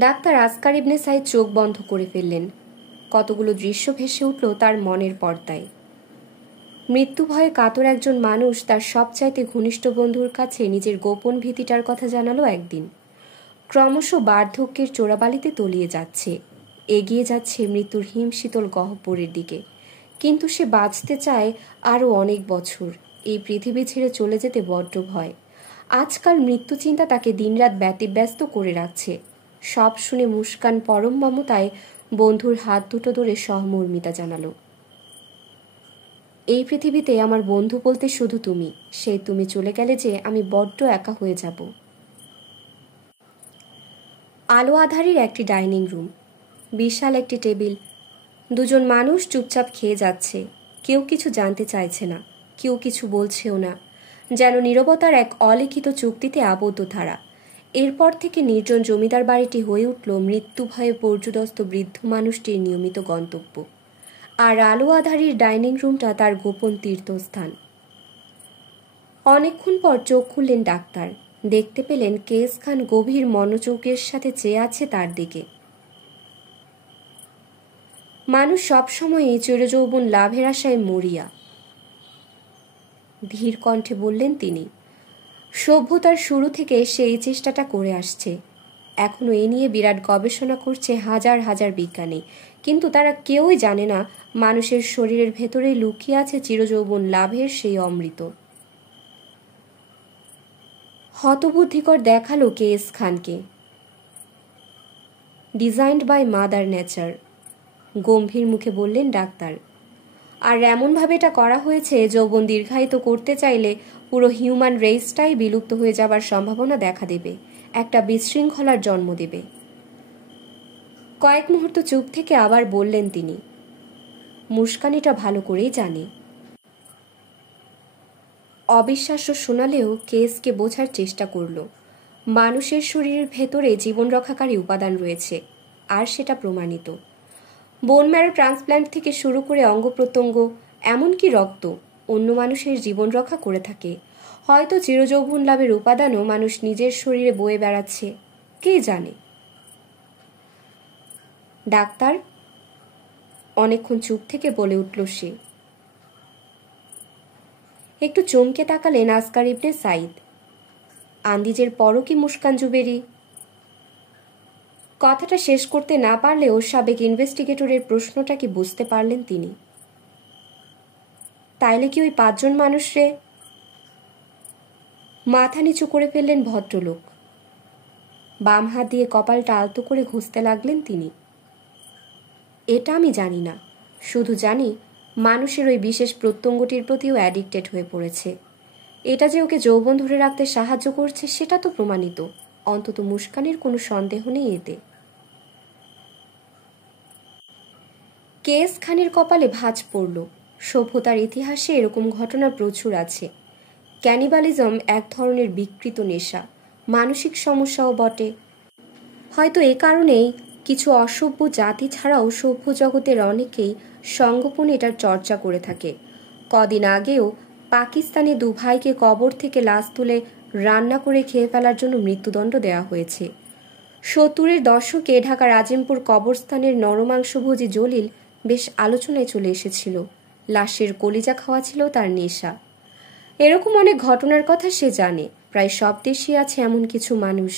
ডাক্তার আসকার ইবনে সাইদ চোখ বন্ধ করে ফেললেন। কতগুলো দৃশ্য ভেসে উঠল তার মনের পর্দায়। মৃত্যু ভয়ে কাতর একজন মানুষ তার সবচাইতে ঘনিষ্ঠ বন্ধুর কাছে নিজের গোপন ভীতিটার কথা জানালো একদিন। ক্রমশ বার্ধক্যের চোরাবালিতে তলিয়ে যাচ্ছে, এগিয়ে যাচ্ছে মৃত্যুর হিমশীতল গহ্বরের দিকে। কিন্তু সে বাঁচতে চায় আরও অনেক বছর। এই পৃথিবী ছেড়ে চলে যেতে বড্ড ভয়। আজকাল মৃত্যু চিন্তা তাকে দিনরাত ব্যতিব্যস্ত করে রাখছে। সব শুনে মুস্কান পরম মমতায় বন্ধুর হাত দুটো ধরে সহমর্মিতা জানালো। এই পৃথিবীতে আমার বন্ধু বলতে শুধু তুমি। সেই তুমি চলে গেলে যে আমি বড্ড একা হয়ে যাব। আলো আধারের একটি ডাইনিং রুম, বিশাল একটি টেবিল, দুজন মানুষ চুপচাপ খেয়ে যাচ্ছে। কেউ কিছু জানতে চাইছে না, কেউ কিছু বলছেও না, যেন নীরবতার এক অলিখিত চুক্তিতে আবদ্ধ তারা। এরপর থেকে নির্জন জমিদার বাড়িটি হয়ে উঠল মৃত্যু ভয়ে পর্যুদস্ত বৃদ্ধ মানুষটির নিয়মিত গন্তব্য, আর আলো আধারির ডাইনিং রুমটা তার গোপন তীর্থস্থান। অনেকক্ষণ পর চোখ খুললেন ডাক্তার। দেখতে পেলেন কেস খান গভীর মনোযোগের সাথে চেয়ে আছে তার দিকে। মানুষ সবসময়ই চিরযৌবন লাভের আশায় মরিয়া, ধীর কণ্ঠে বললেন তিনি। সভ্যতার শুরু থেকে সে এই চেষ্টাটা করে আসছে। এখনো এ নিয়ে বিরাট গবেষণা করছে হাজার হাজার বিজ্ঞানী, কিন্তু তারা কেউই জানে না মানুষের শরীরের ভেতরে লুকিয়ে আছে চিরযৌবন লাভের সেই অমৃত। হতবুদ্ধিকর দেখালো কেএস খানকে। ডিজাইনড বাই মাদার নেচার, গম্ভীর মুখে বললেন ডাক্তার। আর এমনভাবে এটা করা হয়েছে যৌবন দীর্ঘায়িত করতে চাইলে পুরো হিউম্যান রেসটাই বিলুপ্ত হয়ে যাবার সম্ভাবনা দেখা দেবে, একটা বিশৃঙ্খলার জন্ম দেবে। কয়েক মুহূর্ত চুপ থেকে আবার বললেন তিনি, মুস্কানিটা ভালো করেই জানে। অবিশ্বাস্য শোনালেও কেসকে বোঝার চেষ্টা করল। মানুষের শরীরের ভেতরে জীবন রক্ষাকারী উপাদান রয়েছে, আর সেটা প্রমাণিত। বোন ম্যারো ট্রান্সপ্ল্যান্ট থেকে শুরু করে অঙ্গ প্রত্যঙ্গ, এমনকি রক্ত অন্য মানুষের জীবন রক্ষা করে থাকে। হয়তো চিরযৌবন লাভের উপাদানও মানুষ নিজের শরীরে বয়ে বেড়াচ্ছে, কে জানে। ডাক্তার, অনেকক্ষণ চুপ থেকে বলে উঠল সে। একটু চমকে তাকালেন আসকার ইবনে সাইদ। আন্দিজের পরও কি মুস্কান জুবেরি? কথাটা শেষ করতে না পারলেও সাবেক ইনভেস্টিগেটরের প্রশ্নটা কি বুঝতে পারলেন তিনি। তাইলে কি ওই 5 জন মানুষরে? মাথা নিচু করে ফেললেন ভদ্রলোক। বাম হাত দিয়ে কপালটা আলতো করে ঘষতে লাগলেন তিনি। এটা আমি জানি না, শুধু জানি মানুষের ওই বিশেষ প্রত্যঙ্গটির প্রতিও অ্যাডিক্টেড হয়ে পড়েছে। এটা যে ওকে যৌবন ধরে রাখতে সাহায্য করছে সেটা তো প্রমাণিত। অন্তত মুস্কানের কোনো সন্দেহ নেই এতে। কেএস খানের কপালে ভাঁজ পড়ল। সভ্যতার ইতিহাসে এরকম ঘটনা প্রচুর আছে। ক্যানিবালিজম এক ধরনের বিকৃত নেশা, মানসিক সমস্যাও বটে। হয়তো এ কারণেই কিছু অসভ্য জাতি ছাড়াও সভ্য জগতের অনেকেই সঙ্গোপনে এটার চর্চা করে থাকে। কদিন আগেও পাকিস্তানে 2 ভাইকে কবর থেকে লাশ তুলে রান্না করে খেয়ে ফেলার জন্য মৃত্যুদণ্ড দেওয়া হয়েছে। 70-এর দশকে ঢাকার আজিমপুর কবরস্থানের নরমাংসভোজী জলিল বেশ আলোচনায় চলে এসেছিল। লাশের কলিজা খাওয়া ছিল তার নেশা। এরকম অনেক ঘটনার কথা সে জানে। প্রায় সব দেশেই আছে এমন কিছু মানুষ।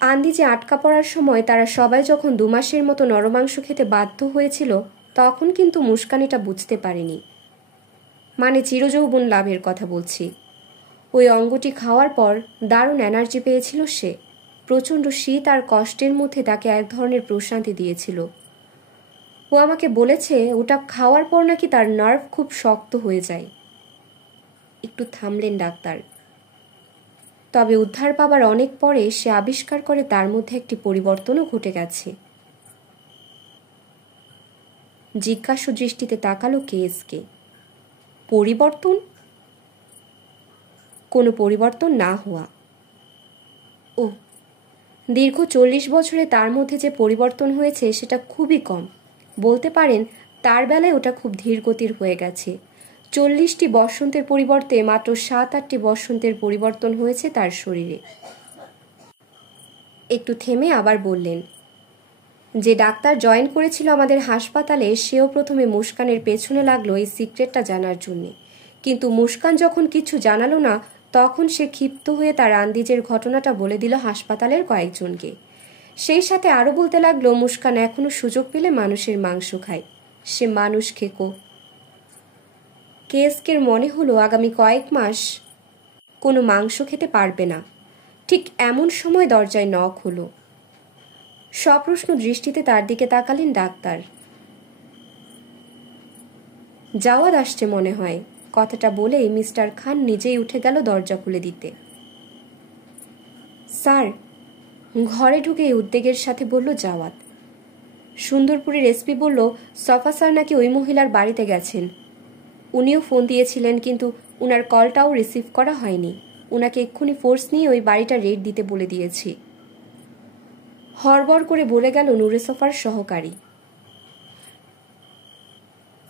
আন্দিজে আটকা পড়ার সময় তারা সবাই যখন 2 মাসের মতো নরমাংস খেতে বাধ্য হয়েছিল, তখন কিন্তু মুস্কান এটা বুঝতে পারেনি। মানে চিরযৌবন লাভের কথা বলছি। ওই অঙ্গটি খাওয়ার পর দারুণ এনার্জি পেয়েছিল সে। প্রচণ্ড শীত আর কষ্টের মধ্যে তাকে এক ধরনের প্রশান্তি দিয়েছিল। ও আমাকে বলেছে ওটা খাওয়ার পর নাকি তার নার্ভ খুব শক্ত হয়ে যায়। একটু থামলেন ডাক্তার। তবে উদ্ধার পাবার অনেক পরে সে আবিষ্কার করে তার মধ্যে একটি পরিবর্তনও ঘটে গেছে। জিজ্ঞাসু দৃষ্টিতে তাকালো কেএসকে। পরিবর্তন? কোনো পরিবর্তন না হওয়া। ও, দীর্ঘ 40 বছরে তার মধ্যে যে পরিবর্তন হয়েছে সেটা খুবই কম। বলতে পারেন তার বেলায় ওটা খুব ধীর গতির হয়ে গেছে। 40টি বসন্তের পরিবর্তে মাত্র 7-8টি বসন্তের পরিবর্তন হয়েছে তার শরীরে। একটু থেমে আবার বললেন, যে ডাক্তার জয়েন করেছিল আমাদের হাসপাতালে সেও প্রথমে মুস্কানের পেছনে লাগলো এই সিক্রেটটা জানার জন্যে। কিন্তু মুস্কান যখন কিছু জানালো না, তখন সে ক্ষিপ্ত হয়ে তার আন্দিজের ঘটনাটা বলে দিল হাসপাতালের কয়েকজনকে। সেই সাথে আরও বলতে লাগলো মুস্কান এখনো সুযোগ পেলে মানুষের মাংস খায়, সে মানুষ খেকো। কেএসকের মনে হলো আগামী কয়েক মাস কোনো মাংস খেতে পারবে না। ঠিক এমন সময় দরজায় নক হলো। সপ্রশ্ন দৃষ্টিতে তার দিকে তাকালেন ডাক্তার। জাওয়াদ আসছে মনে হয়। কথাটা বলেই মিস্টার খান নিজেই উঠে গেল দরজা খুলে দিতে। স্যার, ঘরে ঢুকে উদ্বেগের সাথে বলল জাওয়াদ। সুন্দরপুরের এসপি বলল সফা স্যার নাকি ওই মহিলার বাড়িতে গেছেন। উনিও ফোন দিয়েছিলেন, কিন্তু উনার কলটাও রিসিভ করা হয়নি। উনাকে এক্ষুনি ফোর্স নিয়ে ওই বাড়িটা রেড দিতে বলে দিয়েছি। হড়বড় করে বলে গেল নূরে সফার সহকারী।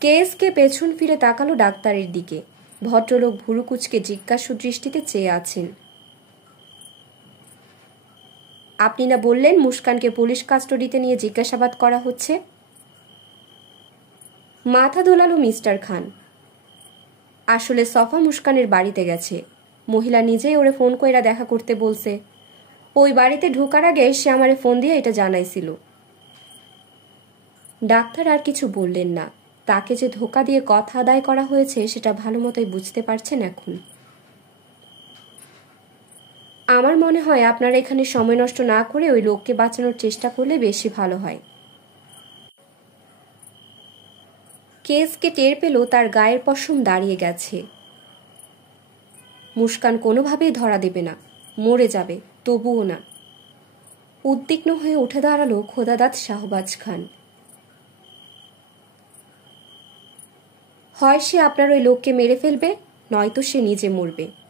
কেএসকে পেছন ফিরে তাকালো ডাক্তারের দিকে। ভদ্রলোক ভুরুকুচকে জিজ্ঞাসু দৃষ্টিতে চেয়ে আছেন। আপনি না বললেন মুস্কানকে পুলিশ কাস্টডিতে নিয়ে জিজ্ঞাসাবাদ করা হচ্ছে? মাথা দোলালো মিস্টার খান। আসলে সফা মুস্কানের বাড়িতে গেছে। মহিলা নিজেই ওরে ফোন কইরা দেখা করতে বলছে। ওই বাড়িতে ঢোকার আগে সে আমারে ফোন দিয়ে এটা জানাইছিল। ডাক্তার আর কিছু বললেন না। তাকে যে ধোকা দিয়ে কথা আদায় করা হয়েছে সেটা ভালো মতোই বুঝতে পারছেন এখন। আমার মনে হয় আপনারা এখানে সময় নষ্ট না করে ওই লোককে বাঁচানোর চেষ্টা করলে বেশি ভালো হয়। কেসকে টের পেল তার গায়ের পশম দাঁড়িয়ে গেছে। মুস্কান কোনোভাবেই ধরা দেবে না, মরে যাবে, তবুও না। উদ্বিগ্ন হয়ে উঠে দাঁড়ালো খোদাদাত শাহবাজ খান। হয় সে আপনার ওই লোককে মেরে ফেলবে, নয়তো সে নিজে মরবে।